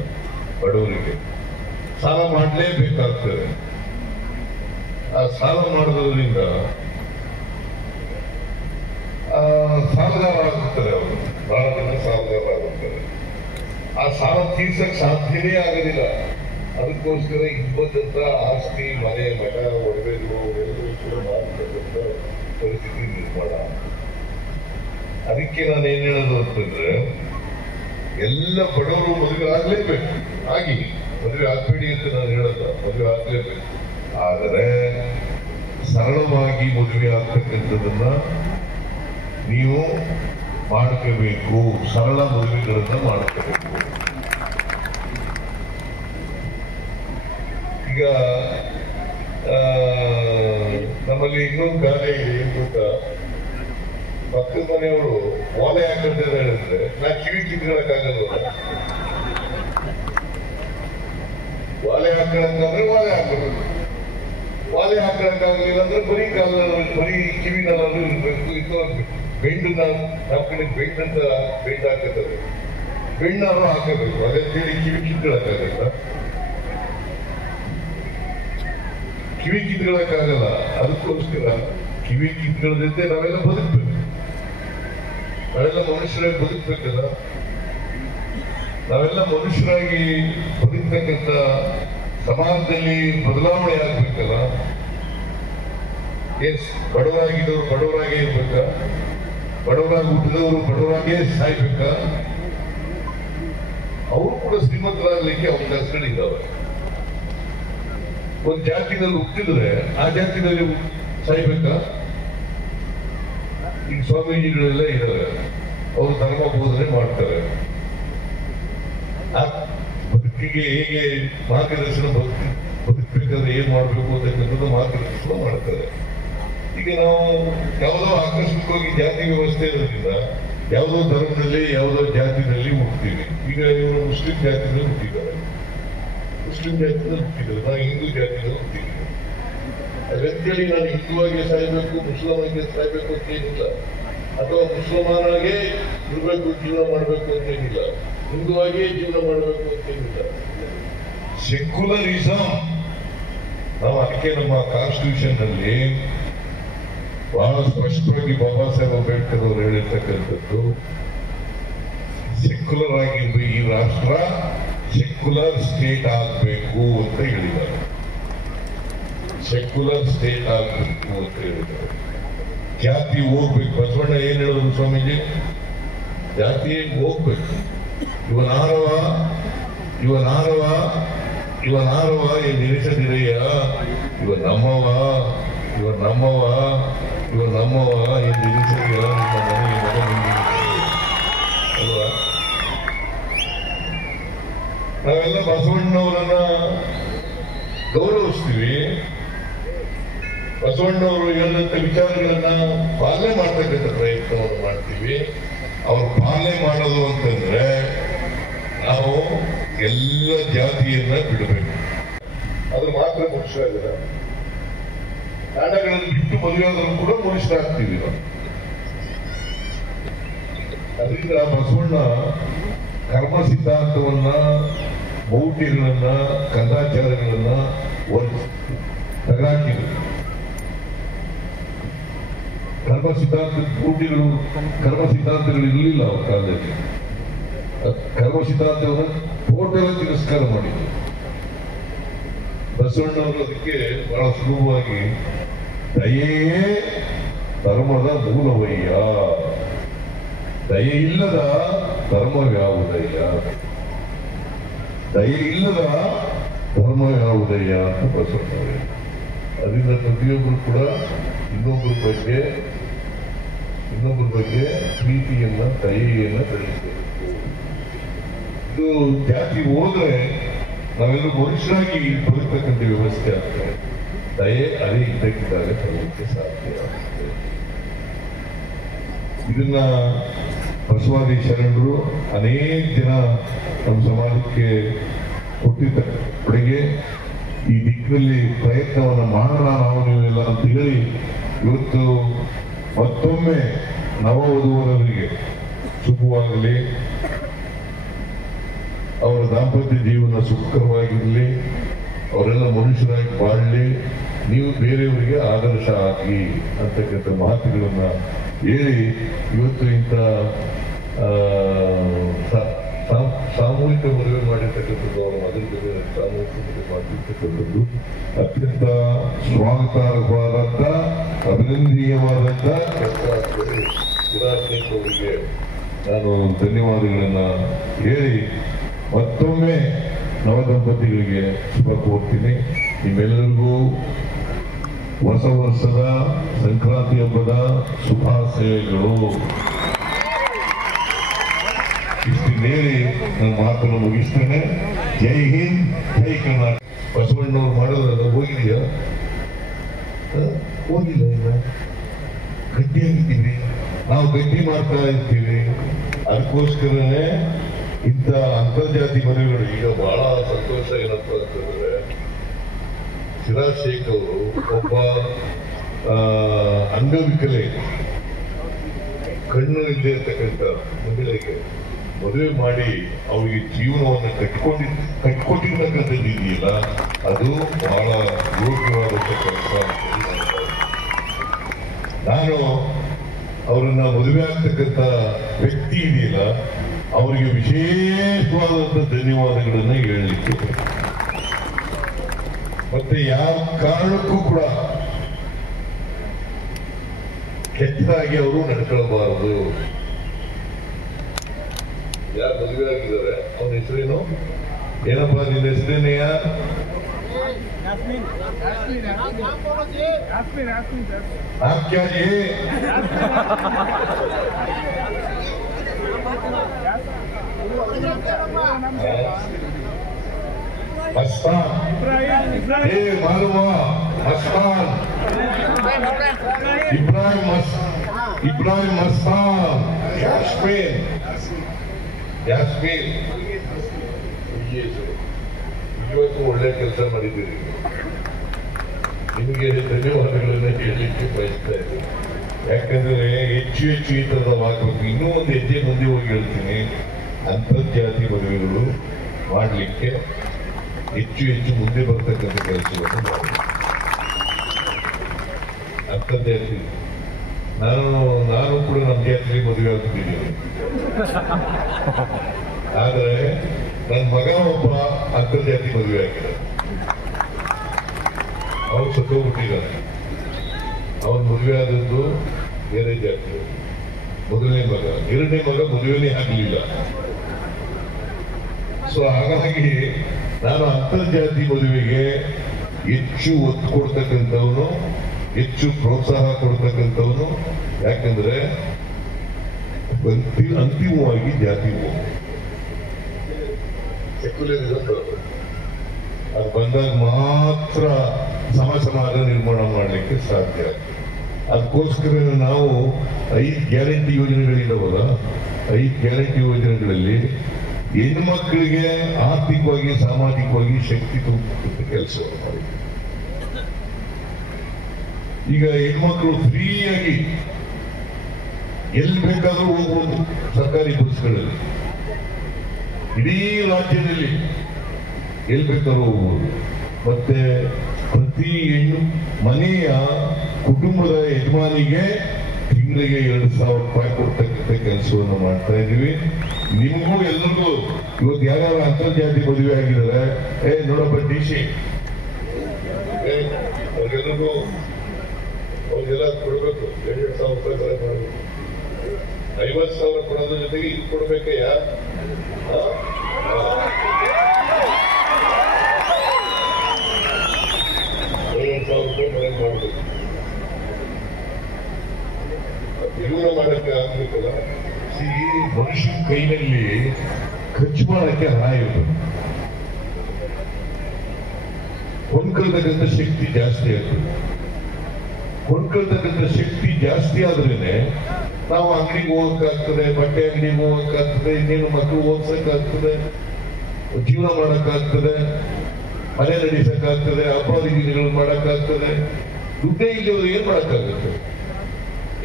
ಬಡವರಿಗೆ ಸಾಲ ಮಾಡಲೇಬೇಕಾಗ್ತದೆ. ಆ ಸಾಲ ಮಾಡೋದ್ರಿಂದ ಸಾಲಗಾರ ಆಗುತ್ತಾರೆ. ಅವರು ಬಹಳ ಜನ ಸಾಲಗಾರ ಆಗುತ್ತಾರೆ. ಆ ಸಾಲ ತೀರ್ಸಕ್ ಸಾಧ್ಯನೇ ಆಗೋದಿಲ್ಲ. ಅದಕ್ಕೋಸ್ಕರ ಇಬ್ಬಂದಂತ ಆಸ್ತಿ, ಮನೆ, ಮಠ, ಒಡವೆಗಳು ಎಲ್ಲವೂ ಕೂಡ ಮಾಡತಕ್ಕಂಥ ಪರಿಸ್ಥಿತಿ ನಿರ್ಮಾಣ. ಅದಕ್ಕೆ ನಾನು ಏನ್ ಹೇಳೋದು ಅಂತಂದ್ರೆ, ಎಲ್ಲ ಬಡವರು ಮದುವೆ ಆಗ್ಲೇಬೇಕು. ಆಗಿ ಮದುವೆ ಆಗ್ಬೇಡಿ ಅಂತ ನಾನು ಹೇಳಲ್ಲ, ಮದುವೆ ಆಗ್ಲೇಬೇಕು. ಆದರೆ ಸರಳವಾಗಿ ಮದುವೆ ಆಗ್ತಕ್ಕಂಥದನ್ನ ನೀವು ಮಾಡ್ಕೋಬೇಕು, ಸರಳ ಮದುವೆಗಳನ್ನ ಮಾಡ್ಕೋಬೇಕು. ಈಗ ನಮ್ಮಲ್ಲಿ ಇನ್ನೊಂದು ಗಾದೆ ಇದೆ, ಏನ್ ಗೊತ್ತಾ, ಪಕ್ಕದ ಮನೆಯವರು ಓಲೆ ಹಾಕಿದ್ರೆ ಹೇಳಿದ್ರೆ ನಾ ಕಿವಿ ಕಿತ್ಕೊಳಕ್ಕಾಗಲ್ಲ. ವಾಲೆ ಹಾಕೋಣಂತಂದ್ರೆ ವಾಲೆ ಹಾಕೋದು, ವಾಲೆ ಹಾಕೋಣಕ್ಕಾಗಲಿಲ್ಲ ಅಂದ್ರೆ ಬರೀ ಬರೀ ಕಿವಿನಲ್ಲೂ ಇರಬೇಕು. ಇದು ಬೆಂಡನ್ನ ನಮ್ಮ ಕಡೆ ಬೆಂಡ್ ಅಂತ ಬೆಂಡ್ ಹಾಕುತ್ತದೆ, ಬೆಣ್ಣಾರು ಹಾಕಬೇಕು. ಅದಂತೇಳಿ ಕಿವಿ ಕಿತ್ಕೊಳಕ್ಕಾಗಲ್ಲ, ಕಿವಿ ಕಿತ್ಕೊಳಕ್ಕಾಗಲ್ಲ. ಅದಕ್ಕೋಸ್ಕರ ಕಿವಿ ಕಿತ್ಕೊಳ್ಳದಂತೆ ನಾವೆಲ್ಲ ಬದುಕ್ಬೇಕು, ನಾವೆಲ್ಲ ಮನುಷ್ಯರಾಗಿ ಬದುಕ್ಬೇಕಲ್ಲ. ನಾವೆಲ್ಲ ಮನುಷ್ಯರಾಗಿ ಬದುಕ್ತಕ್ಕಂಥ ಸಮಾಜದಲ್ಲಿ ಬದಲಾವಣೆ ಆಗ್ಬೇಕಲ್ಲ. ಎಸ್, ಬಡವರಾಗಿದ್ದವರು ಬಡವರಾಗೇ ಇರ್ಬೇಕಾ? ಬಡವರಾಗಿ ಹುಟ್ಟಿದವರು ಬಡವರಾಗೇ ಸಾಯ್ಬೇಕಾ? ಅವರು ಕೂಡ ಶ್ರೀಮಂತರಾಗಲಿಕ್ಕೆ ಅವಕಾಶಗಳಿದ್ದಾವೆ. ಒಂದು ಜಾತಿನಲ್ಲಿ ಹುಟ್ಟಿದ್ರೆ ಆ ಜಾತಿನಲ್ಲಿ ಸಾಯ್ಬೇಕಾ? ಈಗ ಸ್ವಾಮೀಜಿಗಳೆಲ್ಲ ಇದ್ದಾರೆ, ಅವರು ಧರ್ಮ ಬೋಧನೆ ಮಾಡ್ತಾರೆ. ಆ ಬದುಕಿಗೆ ಹೇಗೆ ಮಾರ್ಗದರ್ಶನ, ಬದುಕಬೇಕಾದ್ರೆ ಏನ್ ಮಾಡ್ಬೇಕು ಅಂತಕ್ಕಂಥದ್ದು ಮಾರ್ಗದರ್ಶನ ಮಾಡ್ತಾರೆ. ಈಗ ನಾವು ಯಾವುದೋ ಆಕಸ್ಮಿಕವಾಗಿ ಜಾತಿ ವ್ಯವಸ್ಥೆ ಇರೋದ್ರಿಂದ ಯಾವುದೋ ಧರ್ಮದಲ್ಲಿ ಯಾವುದೋ ಜಾತಿನಲ್ಲಿ ಹುಡ್ತೀವಿ. ಈಗ ಇವರು ಮುಸ್ಲಿಂ ಜಾತಿನಲ್ಲಿ ಹುಟ್ಟಿದ್ದಾರೆ, ಮುಸ್ಲಿಂ ಜಾತಿನಲ್ಲಿ ಹುಟ್ಟಿದ್ದಾರೆ, ನಾವು ಹಿಂದೂ ಜಾತಿನಲ್ಲಿ ಹುಟ್ಟಿದ್ದೀವಿ. ಅದಂತೇಳಿ ನಾನು ಹಿಂದೂವಾಗಿ ಸಾಯ್ಬೇಕು, ಮುಸ್ಲಿಮಾಗಿ ಸಾಯ್ಬೇಕು ಅಂತ ಏನಿಲ್ಲ, ಅಥವಾ ಮುಸಲ್ಮಾನಾಗೆ ಇರಬೇಕು, ಜೀವನ ಮಾಡಬೇಕು ಅಂತೇನಿಲ್ಲ, ಹಿಂದುವಾಗಿಯೇ ಜೀವನ ಮಾಡಬೇಕು ಅಂತೇನಿಲ್ಲ. ಸೆಕ್ಯುಲರಿಸಮ್, ನಾವು ಅದಕ್ಕೆ ನಮ್ಮ ಕಾನ್ಸ್ಟಿಟ್ಯೂಷನ್ ನಲ್ಲಿ ಬಹಳ ಸ್ಪಷ್ಟವಾಗಿ ಬಾಬಾ ಸಾಹೇಬ್ ಅಂಬೇಡ್ಕರ್ ಅವರು ಹೇಳಿರ್ತಕ್ಕಂಥದ್ದು, ಸೆಕ್ಯುಲರ್ ಆಗಿದ್ದು ಈ ರಾಷ್ಟ್ರ ಸೆಕ್ಯುಲರ್ ಸ್ಟೇಟ್ ಆಗಬೇಕು ಅಂತ ಹೇಳಿದ್ದಾರೆ. ಸೆಕ್ಯುಲರ್ ಸ್ಟೇಟ್ ಆಗಬೇಕು ಅಂತ ಹೇಳಿದ್ದಾರೆ. ಜಾತಿ ಹೋಗ್ಬೇಕು. ಬಸವಣ್ಣ ಏನ್ ಹೇಳಿದ್ರು ಸ್ವಾಮೀಜಿ? ಜಾತಿ ಹೋಗ್ಬೇಕು. ಇವನಾರವ ಇವನಾರವ ಇವನಾರವ ನಿಲ್ಲಿಸದಿರಯ್ಯ, ಇವ ನಮ್ಮವ ಇವ ನಮ್ಮವ ಇವ ನಮ್ಮವ ಏನು ನಿಲ್ಲಿಸದಿರ ನಿಮ್ಮ ಮನೆಗೆ ಮಗ ಅಲ್ವಾ? ನಾವೆಲ್ಲ ಬಸವಣ್ಣವರನ್ನ ಗೌರವಿಸ್ತೀವಿ, ಬಸವಣ್ಣವರು ಹೇಳಿದಂತ ವಿಚಾರಗಳನ್ನ ಪಾಲನೆ ಮಾಡ್ತಕ್ಕಂಥ ಪ್ರಯತ್ನವನ್ನು ಮಾಡ್ತೀವಿ. ಅವ್ರು ಪಾಲನೆ ಮಾಡೋದು ಅಂತಂದ್ರೆ ನಾವು ಎಲ್ಲ ಜಾತಿಯನ್ನ ಬಿಡಬೇಕು. ಅದು ಮಾತ್ರ ಮನುಷ್ಯರಾಗಿಲ್ಲ. ನಾಡಗಳನ್ನು ಬಿಟ್ಟು ಮದುವೆಯಾದರೂ ಕೂಡ ಮನುಷ್ಯರಾಗ್ತೀವಿ ನಾವು. ಅದರಿಂದ ಬಸವಣ್ಣ ಕರ್ಮ ಸಿದ್ಧಾಂತವನ್ನ, ಮೌಢ್ಯಗಳನ್ನ, ಕಂದಾಚಾರಗಳನ್ನ ಒಂದು ತಗರಾಕಿದ್ರು. ಕರ್ಮ ಸಿದ್ಧಾಂತ ಮೌಢ್ಯಗಳು, ಕರ್ಮ ಸಿದ್ಧಾಂತಗಳು ಇರಲಿಲ್ಲ ಅವ್ರ ಕಾಲದಲ್ಲಿ. ಕರ್ಮ ಸಿದ್ಧಾಂತವನ್ನು ಟೋಟಲ್ ತಿರಸ್ಕಾರ ಮಾಡಿದ್ರು. ಬಸವಣ್ಣವರು ಅದಕ್ಕೆ ಬಹಳ ಸುಲಭವಾಗಿ ದಯೆಯೇ ಧರ್ಮದ ಮೂಲವಯ್ಯ, ದಯೆ ಇಲ್ಲದ ಧರ್ಮವ್ಯಾವುದಯ್ಯ, ದಯೆ ಇಲ್ಲದ ಧರ್ಮವ್ಯಾವುದಯ್ಯ ಅಂತ ಬಸವಣ್ಣವರು. ಅದರಿಂದ ಪ್ರತಿಯೊಬ್ಬರು ಕೂಡ ಇನ್ನೊಬ್ಬರ ಬಗ್ಗೆ ಪ್ರೀತಿಯನ್ನ, ದಯೆಯನ್ನ ಬೆಳೆಸಬೇಕು. ಇದು ಜಾತಿ ಹೋದ್ರೆ ನಾವೆಲ್ಲರೂ ಮನುಷ್ಯರಾಗಿ ಬದುಕತಕ್ಕಂಥ ವ್ಯವಸ್ಥೆ ಆಗ್ತದೆ. ದಯೆ ಅದೇ ಇದ್ದಕ್ಕಿದ್ದಾಗ ತರಲಿಕ್ಕೆ ಸಾಧ್ಯ ಆಗ್ತದೆ. ಇದನ್ನ ಬಸವಾದಿ ಶರಣರು ಅನೇಕ ಜನ ನಮ್ಮ ಸಮಾಜಕ್ಕೆ ಕೊಟ್ಟಿದ್ದ ಕೊಡುಗೆ. ಈ ದಿಕ್ಕಿನಲ್ಲಿ ಪ್ರಯತ್ನವನ್ನು ಮಾಡೋಣ ನಾವು ನೀವೆಲ್ಲ ಅಂತ ಹೇಳಿ ಇವತ್ತು ಮತ್ತೊಮ್ಮೆ ನವವಧುವರರಿಗೆ ಶುಭವಾಗಲಿ, ಅವರ ದಾಂಪತ್ಯ ಜೀವನ ಸುಖಕರವಾಗಿರಲಿ, ಅವರೆಲ್ಲ ಮನುಷ್ಯರಾಗಿ ಬಾಳಲಿ, ನೀವು ಬೇರೆಯವರಿಗೆ ಆದರ್ಶ ಆಗಿ ಅಂತಕ್ಕಂಥ ಮಾತುಗಳನ್ನ ಹೇಳಿ ಇವತ್ತು ಇಂಥ ಸಾಮೂಹಿಕ ಮದುವೆ ಮಾಡಿರ್ತಕ್ಕಂಥದ್ದು, ಅವರ ಮದುವೆ ಜೊತೆ ಸಾಮೂಹಿಕ ಮದುವೆ ಮಾಡಿರ್ತಕ್ಕಂಥದ್ದು ಅತ್ಯಂತ ಸ್ವಾಗತಾರ್ಹವಾದಂಥ, ಅಭಿನಂದನೀಯವಾದಂಥ ಕೆಲಸ ಆಗ್ತದೆ. ಅವರಿಗೆ ನಾನು ಧನ್ಯವಾದಗಳನ್ನ ಹೇಳಿ ಮತ್ತೊಮ್ಮೆ ನವದಂಪತಿಗಳಿಗೆ ಶುಭ ಕೋರ್ತೀನಿ. ನಿಮ್ಮೆಲ್ಲರಿಗೂ ಹೊಸ ವರ್ಷದ ಸಂಕ್ರಾಂತಿ ಹಬ್ಬದ ಶುಭಾಶಯಗಳು. ಇಷ್ಟನ್ನೇಳಿ ನನ್ನ ಮಾತನ್ನು ಮುಗಿಸ್ತೇನೆ. ಜೈ ಹಿಂದ್, ಜೈ ಕರ್ನಾಟಕ. ಬಸವಣ್ಣವ್ರು ಮಾಡೋದ್ರಲ್ಲ ಹೋಗಿದೆಯಾ? ಹೋಗಿಲ್ಲ. ಇಲ್ಲ ಗಟ್ಟಿಯಾಗಿದ್ದೀವಿ. ನಾವು ಗಟ್ಟಿ ಮಾಡ್ತಾ ಇರ್ತೀವಿ. ಅದಕ್ಕೋಸ್ಕರನೇ ಇಂಥ ಅಂತರ್ಜಾತಿ ಮದುವೆಗಳು ಈಗ ಬಹಳ ಸಂತೋಷ ಏನಪ್ಪ ಅಂತಂದ್ರೆ, ಸಿರಾಜ್ ಶೇಖ್ ಅವರು ಒಬ್ಬ ಅಂಗವಿಕಲೆ, ಕಣ್ಣು ಇಲ್ಲದೆ ಇರ್ತಕ್ಕಂಥ ಮಹಿಳೆಗೆ ಮದುವೆ ಮಾಡಿ ಅವರಿಗೆ ಜೀವನವನ್ನು ಕಟ್ಕೊಟ್ಟಿರ್ತಕ್ಕಂಥದ್ದು ಇದೆಯಲ್ಲ, ಅದು ಬಹಳ ಯೋಗ್ಯವಾದಂಥ ಕೆಲಸ. ನಾನು ಅವರನ್ನ ಮದುವೆ ಆಗ್ತಕ್ಕಂಥ ವ್ಯಕ್ತಿ ಇದೆಯಲ್ಲ, ಅವರಿಗೆ ವಿಶೇಷವಾದಂಥ ಧನ್ಯವಾದಗಳನ್ನು ಹೇಳಲಿಕ್ಕೆ, ಮತ್ತೆ ಯಾವ ಕಾರಣಕ್ಕೂ ಕೂಡ ಕೆಟ್ಟದಾಗಿ ಅವರು ನಡ್ಕೊಳ್ಬಾರದು. ಯಾರು ಮದುವೆ ಆಗಿದ್ದಾರೆ ಅವನ ಹೆಸರೇನು? ಏನಪ್ಪಾ ನಿನ್ನ ಹೆಸರೇನೆಯ? आप क्या जी? मस्तान, ये मालूम मस्तान, इब्राहिम मस्तान, यास्मीन, ಇವತ್ತು ಒಳ್ಳೆ ಕೆಲಸ ಮಾಡಿದ್ದೀರಿ. ನಿಮಗೆ ಧನ್ಯವಾದಗಳನ್ನು ಹೇಳಲಿಕ್ಕೆ ಬಯಸ್ತಾ ಇದ್ದೀನಿ. ಯಾಕಂದ್ರೆ ಹೆಚ್ಚು ಈ ಥರದವಾಗಬೇಕು. ಇನ್ನೂ ಒಂದು ಹೆಜ್ಜೆ ಮುಂದೆ ಹೋಗಿ ಹೇಳ್ತೀನಿ, ಅಂತರ್ಜಾತಿ ಮದುವೆಗಳು ಮಾಡಲಿಕ್ಕೆ ಹೆಚ್ಚು ಮುಂದೆ ಬರ್ತಕ್ಕಂಥ ಕೆಲಸವನ್ನು ಮಾಡಿ. ಅಂತರ್ಜಾತಿ ನಾನು ಕೂಡ ನಮ್ಮ ಜಾತಿ ಮದುವೆ ಆಗ್ತಿದ್ದೀನಿ. ಆದರೆ ನನ್ನ ಮಗ ಒಬ್ಬ ಅಂತರ್ಜಾತಿ ಮದುವೆ ಆಗಿದ್ದಾರೆ. ಅವನು ಸತ್ತೋಗ್ಬಿಟ್ಟಿದ್ದಾನೆ. ಅವನು ಮದುವೆ ಆದದ್ದು ಬೇರೆ ಜಾತಿ, ಮೊದಲನೇ ಮಗ. ಎರಡನೇ ಮಗ ಮದುವೆನೇ ಆಗಲಿಲ್ಲ. ಸೊ ಹಾಗಾಗಿ ನಾನು ಅಂತರ್ಜಾತಿ ಮದುವೆಗೆ ಹೆಚ್ಚು ಒತ್ತು ಕೊಡ್ತಕ್ಕಂಥವನು, ಹೆಚ್ಚು ಪ್ರೋತ್ಸಾಹ ಕೊಡ್ತಕ್ಕಂಥವನು. ಯಾಕಂದ್ರೆ ಅಂತಿಮವಾಗಿ ಜಾತಿ ಸೆಕ್ಯುಲರಿಸಂ ಅದು ಬಂದಾಗ ಮಾತ್ರ ಸಮಾಜ ನಿರ್ಮಾಣ ಮಾಡಲಿಕ್ಕೆ ಸಾಧ್ಯ. ಅದಕ್ಕೋಸ್ಕರ ನಾವು 5 ಗ್ಯಾರಂಟಿ ಯೋಜನೆಗಳಿಲ್ಲವಲ್ಲ, 5 ಗ್ಯಾರಂಟಿ ಯೋಜನೆಗಳಲ್ಲಿ ಹೆಣ್ಮಕ್ಳಿಗೆ ಆರ್ಥಿಕವಾಗಿ ಸಾಮಾಜಿಕವಾಗಿ ಶಕ್ತಿ ತುಂಬುವಂತ ಕೆಲಸವನ್ನು ಮಾಡಿ. ಈಗ ಹೆಣ್ಮಕ್ಳು ಫ್ರೀಯಾಗಿ ಎಲ್ಲಿ ಬೇಕಾದ್ರೂ ಹೋಗ್ಬೋದು. ಸರ್ಕಾರಿ ಬಸ್ಗಳಲ್ಲಿ ಇಡೀ ರಾಜ್ಯದಲ್ಲಿ ಎಲ್ಲಿ ಬೇಕಾದ್ರೂ ಹೋಗ್ಬೋದು. ಮತ್ತೆ ಪ್ರತಿ ಹೆಣ್ಣು ಮನೆಯ ಕುಟುಂಬದ ಯಜಮಾನಿಗೆ ತಿಂಗಳಿಗೆ 2,000 ರೂಪಾಯಿ ಕೊಡ್ತಕ್ಕಂಥ ಕೆಲಸವನ್ನು ಮಾಡ್ತಾ ಇದೀವಿ. ನಿಮಗೂ ಎಲ್ಲರಿಗೂ ಇವತ್ತು ಯಾರ್ಯಾರು ಅಂತರ್ಜಾತಿ ಮದುವೆ ಆಗಿದ್ದಾರೆ, ನೋಡಪ್ಪ DC ಅವ್ರಿಗೆಲ್ಲರಿಗೂ ಅವ್ರಿಗೆಲ್ಲ ಕೊಡ್ಬೇಕು. 2,000 ರೂಪಾಯಿ ತರ ಮಾಡಬೇಕು. 50,000 ಕೊಡೋದ್ರ ಜೊತೆಗೆ ಇದು ಕೊಡ್ಬೇಕಯ್ಯ. 50,000 ರೂಪಾಯಿ ಮನೆಗೆ ಮಾಡಬೇಕು. ಜೀವನ ಮಾಡಕ್ಕೆ ಆಗ್ಬೇಕಲ್ಲ. ಮನುಷ್ಯನ ಕೈನಲ್ಲಿ ಖರ್ಚು ಮಾಡಕ್ಕೆ ಹಣ ಇರ್ತದೆ. ಕೊಂಡ್ಕೊಳ್ತಕ್ಕಂಥ ಶಕ್ತಿ ಜಾಸ್ತಿ ಆಗ್ತದೆ. ಕೊಂಡ್ಕೊಳ್ತಕ್ಕಂಥ ಶಕ್ತಿ ಜಾಸ್ತಿ ಆದ್ರೇನೆ ನಾವು ಅಂಗಡಿಗೆ ಹೋಗಕ್ಕಾಗ್ತದೆ, ಬಟ್ಟೆ ಅಂಗಡಿಗೆ ಹೋಗಕ್ಕಾಗ್ತದೆ, ಇನ್ನೇನು ಮಕ್ಕಳು ಓದ್ಸಕ್ಕಾಗ್ತದೆ, ಜೀವನ ಮಾಡಕ್ಕಾಗ್ತದೆ, ಮನೆ ನಡೆಸಕ್ಕಾಗ್ತದೆ, ಹಬ್ಬ ದಿನಗಳು ಮಾಡಕ್ಕಾಗ್ತದೆ. ದುಡ್ಡೇ ಇಲ್ಲವರು ಏನ್ ಮಾಡಕ್ಕಾಗುತ್ತೆ?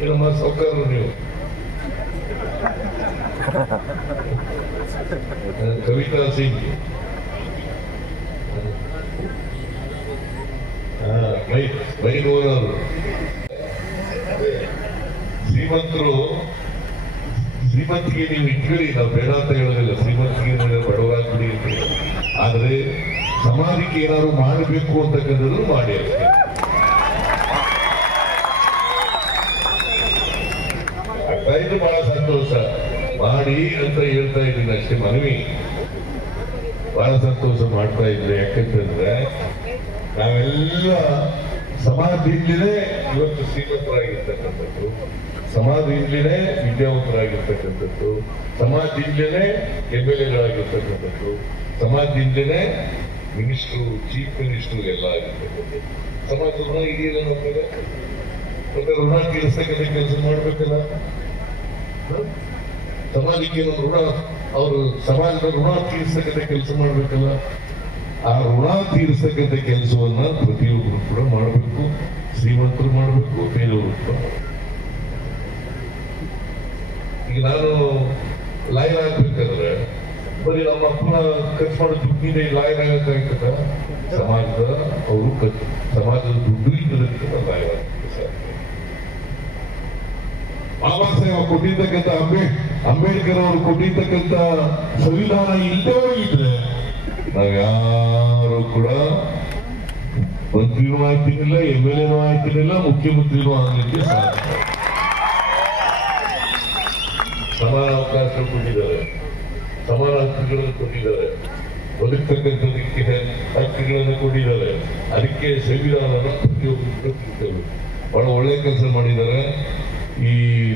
ಏನಮ್ಮ ಸೌಕರ್ಯ ನೀವು ಕವಿತಾ ಸಿಂಗ್ ಬೈನೂರವರು ಶ್ರೀಮಂತಿಗೆ ನೀವು ಇಟ್ಕೊಳ್ಳಿ, ನಾವು ಬೇಡ ಅಂತ ಹೇಳೋದಿಲ್ಲ. ಶ್ರೀಮಂತಿಗೆ ಬಡವರಾಗ್ಬಿಡಿ ಅಂತ. ಆದ್ರೆ ಸಮಾಜಕ್ಕೆ ಏನಾದ್ರು ಮಾಡಬೇಕು ಅಂತಕ್ಕಂಥದ್ದು ಮಾಡಿ ಅಷ್ಟೇ. ಇದು ಬಹಳ ಸಂತೋಷ. ಮಾಡಿ ಅಂತ ಹೇಳ್ತಾ ಇದ್ದೀನಿ ಅಷ್ಟೇ, ಮನವಿ. ಬಹಳ ಸಂತೋಷ ಮಾಡ್ತಾ ಇದ್ರೆ. ಯಾಕಂತಂದ್ರೆ ನಾವೆಲ್ಲ ಸಮಾಜದಿಂದಲೇ ಇವತ್ತು ಶ್ರೀಮಂತರಾಗಿರ್ತಕ್ಕಂಥದ್ದು, ಸಮಾಜದಿಂದಲೇ ವಿದ್ಯಾವಂತರಾಗಿರ್ತಕ್ಕಂಥದ್ದು, ಸಮಾಜದಿಂದಲೇ MLAಗಳಾಗಿರ್ತಕ್ಕಂಥದ್ದು, ಸಮಾಜದಿಂದಲೇ ಮಿನಿಸ್ಟ್ರು, ಚೀಫ್ ಮಿನಿಸ್ಟ್ರು ಎಲ್ಲ ಆಗಿರ್ತಕ್ಕಂಥದ್ದು. ಸಮಾಜದ ಋಣ ಇದೆಯಲ್ಲ ನಮ್ಮ ಮೇಲೆ. ಮತ್ತೆ ಋಣ ತೀರಿಸ್ತಕ್ಕಂಥ ಕೆಲಸ ಮಾಡ್ಬೇಕಲ್ಲ. ಸಮಾಜಕ್ಕೆ ಏನೊಂದು ಋಣ, ಅವರು ಸಮಾಜದ ಋಣ ತೀರಿಸತಕ್ಕಂಥ ಕೆಲಸ ಮಾಡಬೇಕಲ್ಲ. ಆ ಋಣ ತೀರಿಸತಕ್ಕಂಥ ಕೆಲಸವನ್ನ ಪ್ರತಿಯೊಬ್ಬರು ಕೂಡ ಮಾಡಬೇಕು. ಶ್ರೀಮಂತರು ಮಾಡಬೇಕು, ಬೇರೆಯವರು ಕೂಡ. ಈಗ ನಾನು ಲಾಯರ್ ಆಗ್ಬೇಕಾದ್ರೆ ಬರೀ ನಮ್ಮ ಅಪ್ಪನ ಖರ್ಚು ಮಾಡೋ ದುಡ್ಡಿದೆ ಲಾಯರ್ ಆಗಕ್ಕಾಗ್ತದ? ಸಮಾಜದ ದುಡ್ಡು ಇದ್ದದಕ್ಕೆ ಲಾಯರ್ ಆಗಕ್ಕೆ ಸಾಧ್ಯ. ಬಾಬಾ ಸಾಹೇಬ್ ಕೊಟ್ಟಿರ್ತಕ್ಕಂಥ ಅಂಬೇಡ್ಕರ್ ಅವರು ಕೊಟ್ಟಿರ್ತಕ್ಕಂಥ ಸಂವಿಧಾನ ಇಲ್ಲದೆ ಹೋಗಿದ್ರೆ ನಾವ್ಯಾರು ಕೂಡ ಮಂತ್ರಿನೂ ಆಗ್ತಿರ್ಲಿಲ್ಲ, MLA ಆಗ್ತಿರ್ಲಿಲ್ಲ, ಮುಖ್ಯಮಂತ್ರಿನೂ ಆಗಲಿಕ್ಕೆ ಸಾಧ್ಯ. ಸಮಾನ ಅವಕಾಶ ಕೊಟ್ಟಿದ್ದಾರೆ, ಸಮಾನ ಹಕ್ಕುಗಳನ್ನು ಕೊಟ್ಟಿದ್ದಾರೆ, ಬದುಕ್ತಕ್ಕಂಥದಕ್ಕೆ ಹಕ್ಕುಗಳನ್ನು ಕೊಟ್ಟಿದ್ದಾರೆ. ಅದಕ್ಕೆ ಸಂವಿಧಾನನ ಪ್ರತಿಯೊಬ್ಬರು ತಿಳ್ಕೋಬೇಕು. ಬಹಳ ಒಳ್ಳೆ ಕೆಲಸ ಮಾಡಿದ್ದಾರೆ. ಈ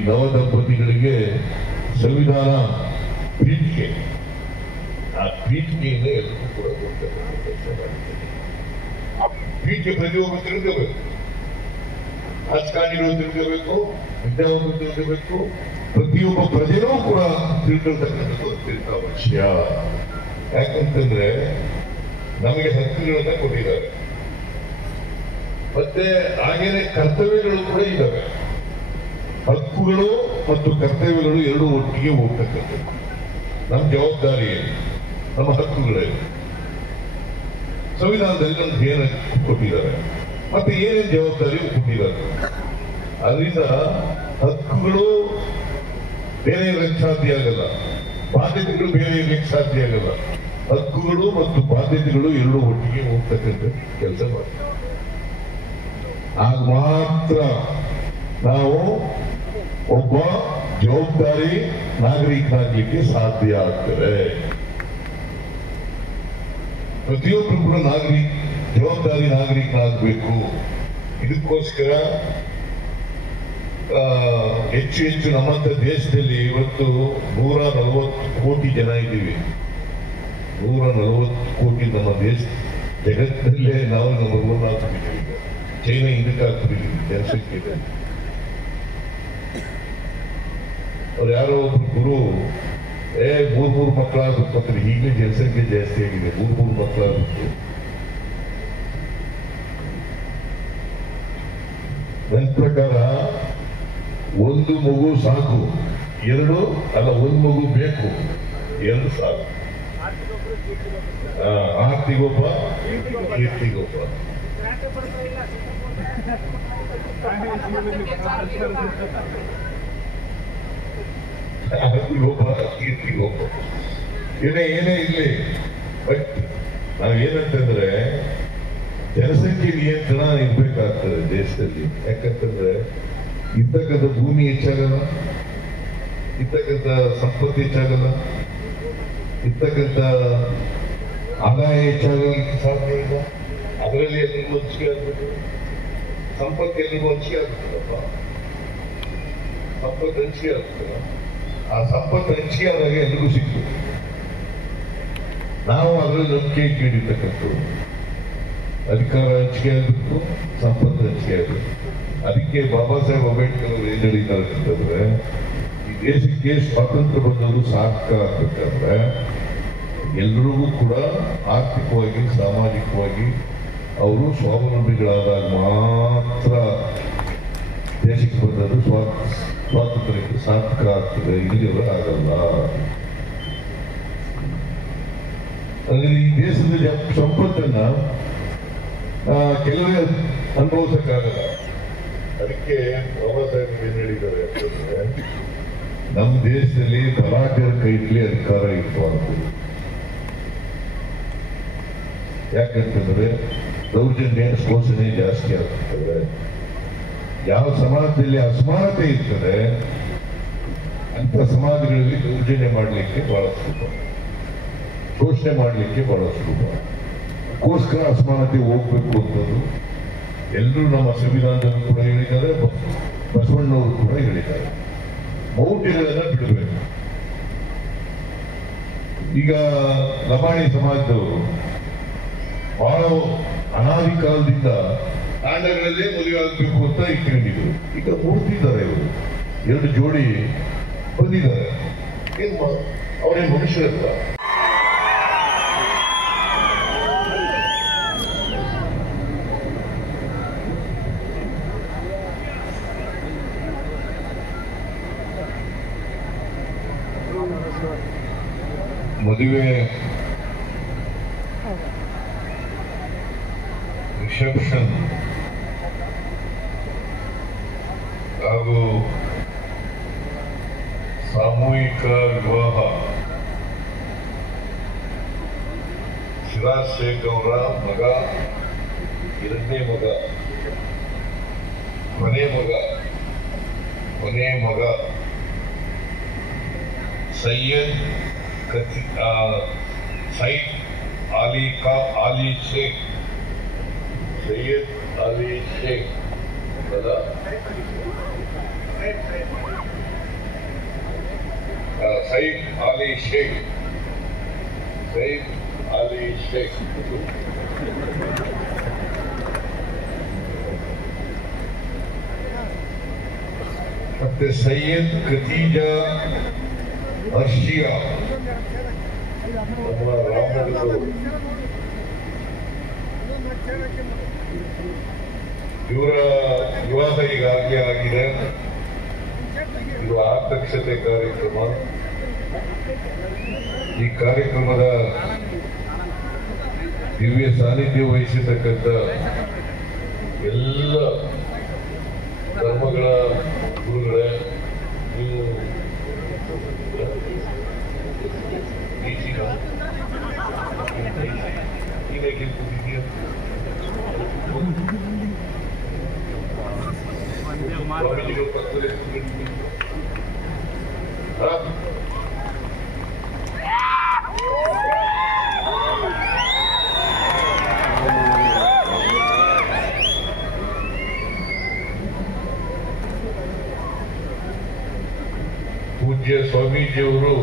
ನವ ದಂಪತಿಗಳಿಗೆ ಸಂವಿಧಾನ ಪೀಠಿಕೆ, ಆ ಪೀಠಿಕೆಯಿಂದ ಎಲ್ಲರಿಗೂ ಕೂಡ ಕೊಡ್ತಕ್ಕಂಥ ಕೆಲಸ ಮಾಡಿದ್ದಾರೆ. ಪೀಠಿಕೆ ಪ್ರತಿಯೊಬ್ಬರು ತಿಳ್ಕೋಬೇಕು. ರಾಜಕಾರಣಿಗಳು ತಿಳ್ಕೋಬೇಕು, ವಿದ್ಯಾವಂತರು ತಿಳ್ಕೋಬೇಕು, ಪ್ರತಿಯೊಬ್ಬ ಪ್ರಜೆನೂ ಕೂಡ ತಿಳ್ಕೊಳ್ತಕ್ಕಂಥದ್ದು ಅತ್ಯಂತ ಅವಶ್ಯ. ಯಾಕಂತಂದ್ರೆ ನಮಗೆ ಹಕ್ಕುಗಳನ್ನ ಕೊಟ್ಟಿದ್ದಾರೆ, ಮತ್ತೆ ಹಾಗೇನೆ ಕರ್ತವ್ಯಗಳು ಕೂಡ ಇದ್ದಾವೆ. ಹಕ್ಕುಗಳು ಮತ್ತು ಕರ್ತವ್ಯಗಳು ಎರಡೂ ಒಟ್ಟಿಗೆ ಹೋಗ್ತಕ್ಕಂಥದ್ದು. ನಮ್ಮ ಜವಾಬ್ದಾರಿ ಏನು, ನಮ್ಮ ಹಕ್ಕುಗಳೇನು, ಸಂವಿಧಾನದಲ್ಲಿ ನಮ್ಗೆ ಏನು ಕೊಟ್ಟಿದ್ದಾರೆ, ಮತ್ತೆ ಏನೇನು ಜವಾಬ್ದಾರಿ ಕೊಟ್ಟಿದ್ದಾರೆ. ಅದರಿಂದ ಹಕ್ಕುಗಳು ಬೇರೆ ಇರಲಿಕ್ಕೆ ಸಾಧ್ಯ ಆಗಲ್ಲ, ಬಾಧ್ಯತೆಗಳು ಬೇರೆ ಇರಲಿಕ್ಕೆ ಸಾಧ್ಯ ಆಗಲ್ಲ. ಹಕ್ಕುಗಳು ಮತ್ತು ಬಾಧ್ಯತೆಗಳು ಎರಡೂ ಒಟ್ಟಿಗೆ ಹೋಗ್ತಕ್ಕಂಥ ಕೆಲಸ ಮಾಡ್ತೀವಿ. ಆಗ ಮಾತ್ರ ನಾವು ಒಬ್ಬ ಜವಾಬ್ದಾರಿ ನಾಗರಿಕನಾಗಲಿಕ್ಕೆ ಸಾಧ್ಯ ಆಗ್ತದೆ. ಪ್ರತಿಯೊಬ್ಬರು ಕೂಡ ಜವಾಬ್ದಾರಿ ನಾಗರಿಕನಾಗಬೇಕು. ಇದಕ್ಕೋಸ್ಕರ ಹೆಚ್ಚು ಹೆಚ್ಚು ನಮ್ಮಂತ ದೇಶದಲ್ಲಿ ಇವತ್ತು 140 ಕೋಟಿ ಜನ ಇದ್ದೀವಿ. 140 ಕೋಟಿ ನಮ್ಮ ದೇಶ, ಜಗತ್ತಿನಲ್ಲೇ ನಾವು ನಂಬರ್ 1 ಆಗ್ಬಿಟ್ಟಿದ್ದೀವಿ. ಈಗ ಚೈನಾ ಹಿಂದಕ್ಕೆ ಆಗ್ಬಿಟ್ಟಿದ್ದೀವಿ ಜನಸಂಖ್ಯೆ. ಅವ್ರು ಯಾರೋ ಒಬ್ರು ಗುರು 3 ಮಕ್ಕಳಾಗ್ಬೇಕು, ಈಗಲೇ ಜನಸಂಖ್ಯೆ ಜಾಸ್ತಿ ಆಗಿದೆ, 3 ಮಕ್ಕಳಾಗ್ಬೇಕು. ನನ್ನ ಪ್ರಕಾರ 1 ಮಗು ಸಾಕು, 2 ಅಲ್ಲ, 1 ಮಗು ಬೇಕು, 2 ಸಾಕು. ಆರ್ತಿಗೊಬ್ಬ, ಕೀರ್ತಿಗೊಬ್ಬ. ಆರ್ತಿಗೊಬ್ಬ, ಕೀರ್ತಿಗೊಬ್ಬ. ಏನೇ ಇರ್ಲಿ, ಬಟ್ ನಾವೇನಂತಂದ್ರೆ ಜನಸಂಖ್ಯೆ ನಿಯಂತ್ರಣ ಇರ್ಬೇಕಾಗ್ತದೆ ದೇಶದಲ್ಲಿ. ಯಾಕಂತಂದ್ರೆ ಇರ್ತಕ್ಕಂಥ ಭೂಮಿ ಹೆಚ್ಚಾಗಲ್ಲ, ಇರ್ತಕ್ಕಂಥ ಸಂಪತ್ತು ಹೆಚ್ಚಾಗಲ್ಲ, ಇರ್ತಕ್ಕಂಥ ಆದಾಯ ಹೆಚ್ಚಾಗಲಿಕ್ಕೆ ಸಾಧ್ಯ ಇಲ್ಲ. ಅದರಲ್ಲಿ ಎಲ್ರಿಗೂ ಹಂಚಿಕೆ ಆಗ್ಬೇಕು. ಸಂಪತ್ತು ಎಲ್ರಿಗೂ ಹಂಚಿಕೆ ಆಗ್ಬೇಕಲ್ಲಪ್ಪ, ಸಂಪತ್ತು ಹಂಚಿಕೆ ಆಗ್ಬೇಕಲ್ಲ. ಆ ಸಂಪತ್ತು ಹಂಚಿಕೆ ಆದಾಗ ಎಲ್ರಿಗೂ ಸಿಗ್ತದೆ. ನಾವು ಅದರಲ್ಲಿ ನಂಬಿಕೆ ಇಟ್ಟಿರ್ತಕ್ಕಂಥದ್ದು. ಅಧಿಕಾರ ಹಂಚಿಕೆ ಆಗಬೇಕು, ಸಂಪತ್ತು ಹಂಚಿಕೆ ಆಗಬೇಕು. ಅದಕ್ಕೆ ಬಾಬಾ ಸಾಹೇಬ್ ಅಂಬೇಡ್ಕರ್ ಅವರು ಏನ್ ಹೇಳಿದ್ದಾರೆ ಅಂತಂದ್ರೆ, ಈ ದೇಶಕ್ಕೆ ಸ್ವಾತಂತ್ರ್ಯ ಬಂದವರು ಸಾರ್ಥಕ ಆಗ್ಬೇಕಾದ್ರೆ ಎಲ್ರಿಗೂ ಕೂಡ ಆರ್ಥಿಕವಾಗಿ, ಸಾಮಾಜಿಕವಾಗಿ ಅವರು ಸ್ವಾವಲಂಬಿಗಳಾದಾಗ ಮಾತ್ರ ದೇಶಕ್ಕೆ ಬಂದವರು ಸ್ವಾತಂತ್ರ್ಯಕ್ಕೆ ಸಾರ್ಥಕ ಆಗ್ತದೆ, ಇಲ್ಲಿಯವರು ಆಗಲ್ಲ. ಅಂದ್ರೆ ಈ ದೇಶದ ಸಂಪತ್ತನ್ನ ಕೆಲವೇ ಅನುಭವಿಸಕ್ಕಾಗಲ್ಲ. ಅದಕ್ಕೆ ಬಾಬಾ ಸಾಹೇಬ್ ಏನ್ ಹೇಳಿದ್ದಾರೆ ಅಂತಂದ್ರೆ, ನಮ್ಮ ದೇಶದಲ್ಲಿ ಬಲಾಢ್ಯರ ಕೈಯಲ್ಲಿ ಅಧಿಕಾರ ಇರಬಾರದು. ಯಾಕಂತಂದ್ರೆ ದೌರ್ಜನ್ಯ, ಶೋಷಣೆ ಜಾಸ್ತಿ ಆಗ್ತದೆ. ಯಾವ ಸಮಾಜದಲ್ಲಿ ಅಸಮಾನತೆ ಇರ್ತದೆ ಅಂತ ಸಮಾಜಗಳಲ್ಲಿ ದೌರ್ಜನ್ಯ ಮಾಡಲಿಕ್ಕೆ ಬಹಳ ಸುಲಭ, ಶೋಷಣೆ ಮಾಡಲಿಕ್ಕೆ ಬಹಳ ಸುಲಭ. ಅದಕ್ಕೋಸ್ಕರ ಅಸಮಾನತೆ ಹೋಗ್ಬೇಕು ಅಂತದ್ದು ಎಲ್ಲರೂ ನಮ್ಮ ಸಂವಿಧಾನದಲ್ಲಿ ಕೂಡ ಹೇಳಿದ್ದಾರೆ, ಬಸವಣ್ಣವರು ಕೂಡ ಹೇಳಿದ್ದಾರೆ. ಮೌಢ್ಯಗಳನ್ನ ಬಿಡಬೇಕು. ಈಗ ಲಮಾಣಿ ಸಮಾಜದವರು ಬಹಳ ಅನಾದಿ ಕಾಲದಿಂದ ತಾಂಡಗಳಲ್ಲೇ ಮದುವೆ ಆಗಬೇಕು ಅಂತ ಇಟ್ಕೊಂಡಿದ್ರು. ಈಗ ಮೂಡ್ತಿದ್ದಾರೆ ಇವರು 2 ಜೋಡಿ ಬಂದಿದ್ದಾರೆ. ಅವರೇ ಮನುಷ್ಯರಲ್ಲ. ಮದುವೆ ರಿಸೆಪ್ಷನ್ ಹಾಗೂ ಸಾಮೂಹಿಕ ವಿವಾಹ ಶಿರಾಜ್ ಶೇಖ್ ಅವರ ಮಗ, ಎರಡನೇ ಮಗ, ಕೊನೆ ಮಗ ಸೈಯದ್ ಅಲಿ ಶೇಖ್ ಅಲ್ಲ, ಸೈಯದ್ ಅಲಿ ಶೇಖ್ ಮತ್ತೆ ಸೈಯದ್ ಖದೀಜಾ ಅರ್ಷಿಯಾ ನಮ್ಮ ರಾಮನಗರದವರು. ಇವರ ವಿವಾಹ ಈಗಾಗಲೇ ಆಗಿದೆ. ಇದು ಆರತಕ್ಷತೆ ಕಾರ್ಯಕ್ರಮ. ಈ ಕಾರ್ಯಕ್ರಮದ ದಿವ್ಯ ಸಾನ್ನಿಧ್ಯ ವಹಿಸಿರ್ತಕ್ಕಂಥ ಎಲ್ಲ ಧರ್ಮಗಳ ಗುರುಗಳೇ, ನೀವು ಸ್ವಾಮೀಜಿಗಳು ಪಕ್ಕದಲ್ಲಿ ಪೂಜ್ಯ ಸ್ವಾಮೀಜಿಯವರು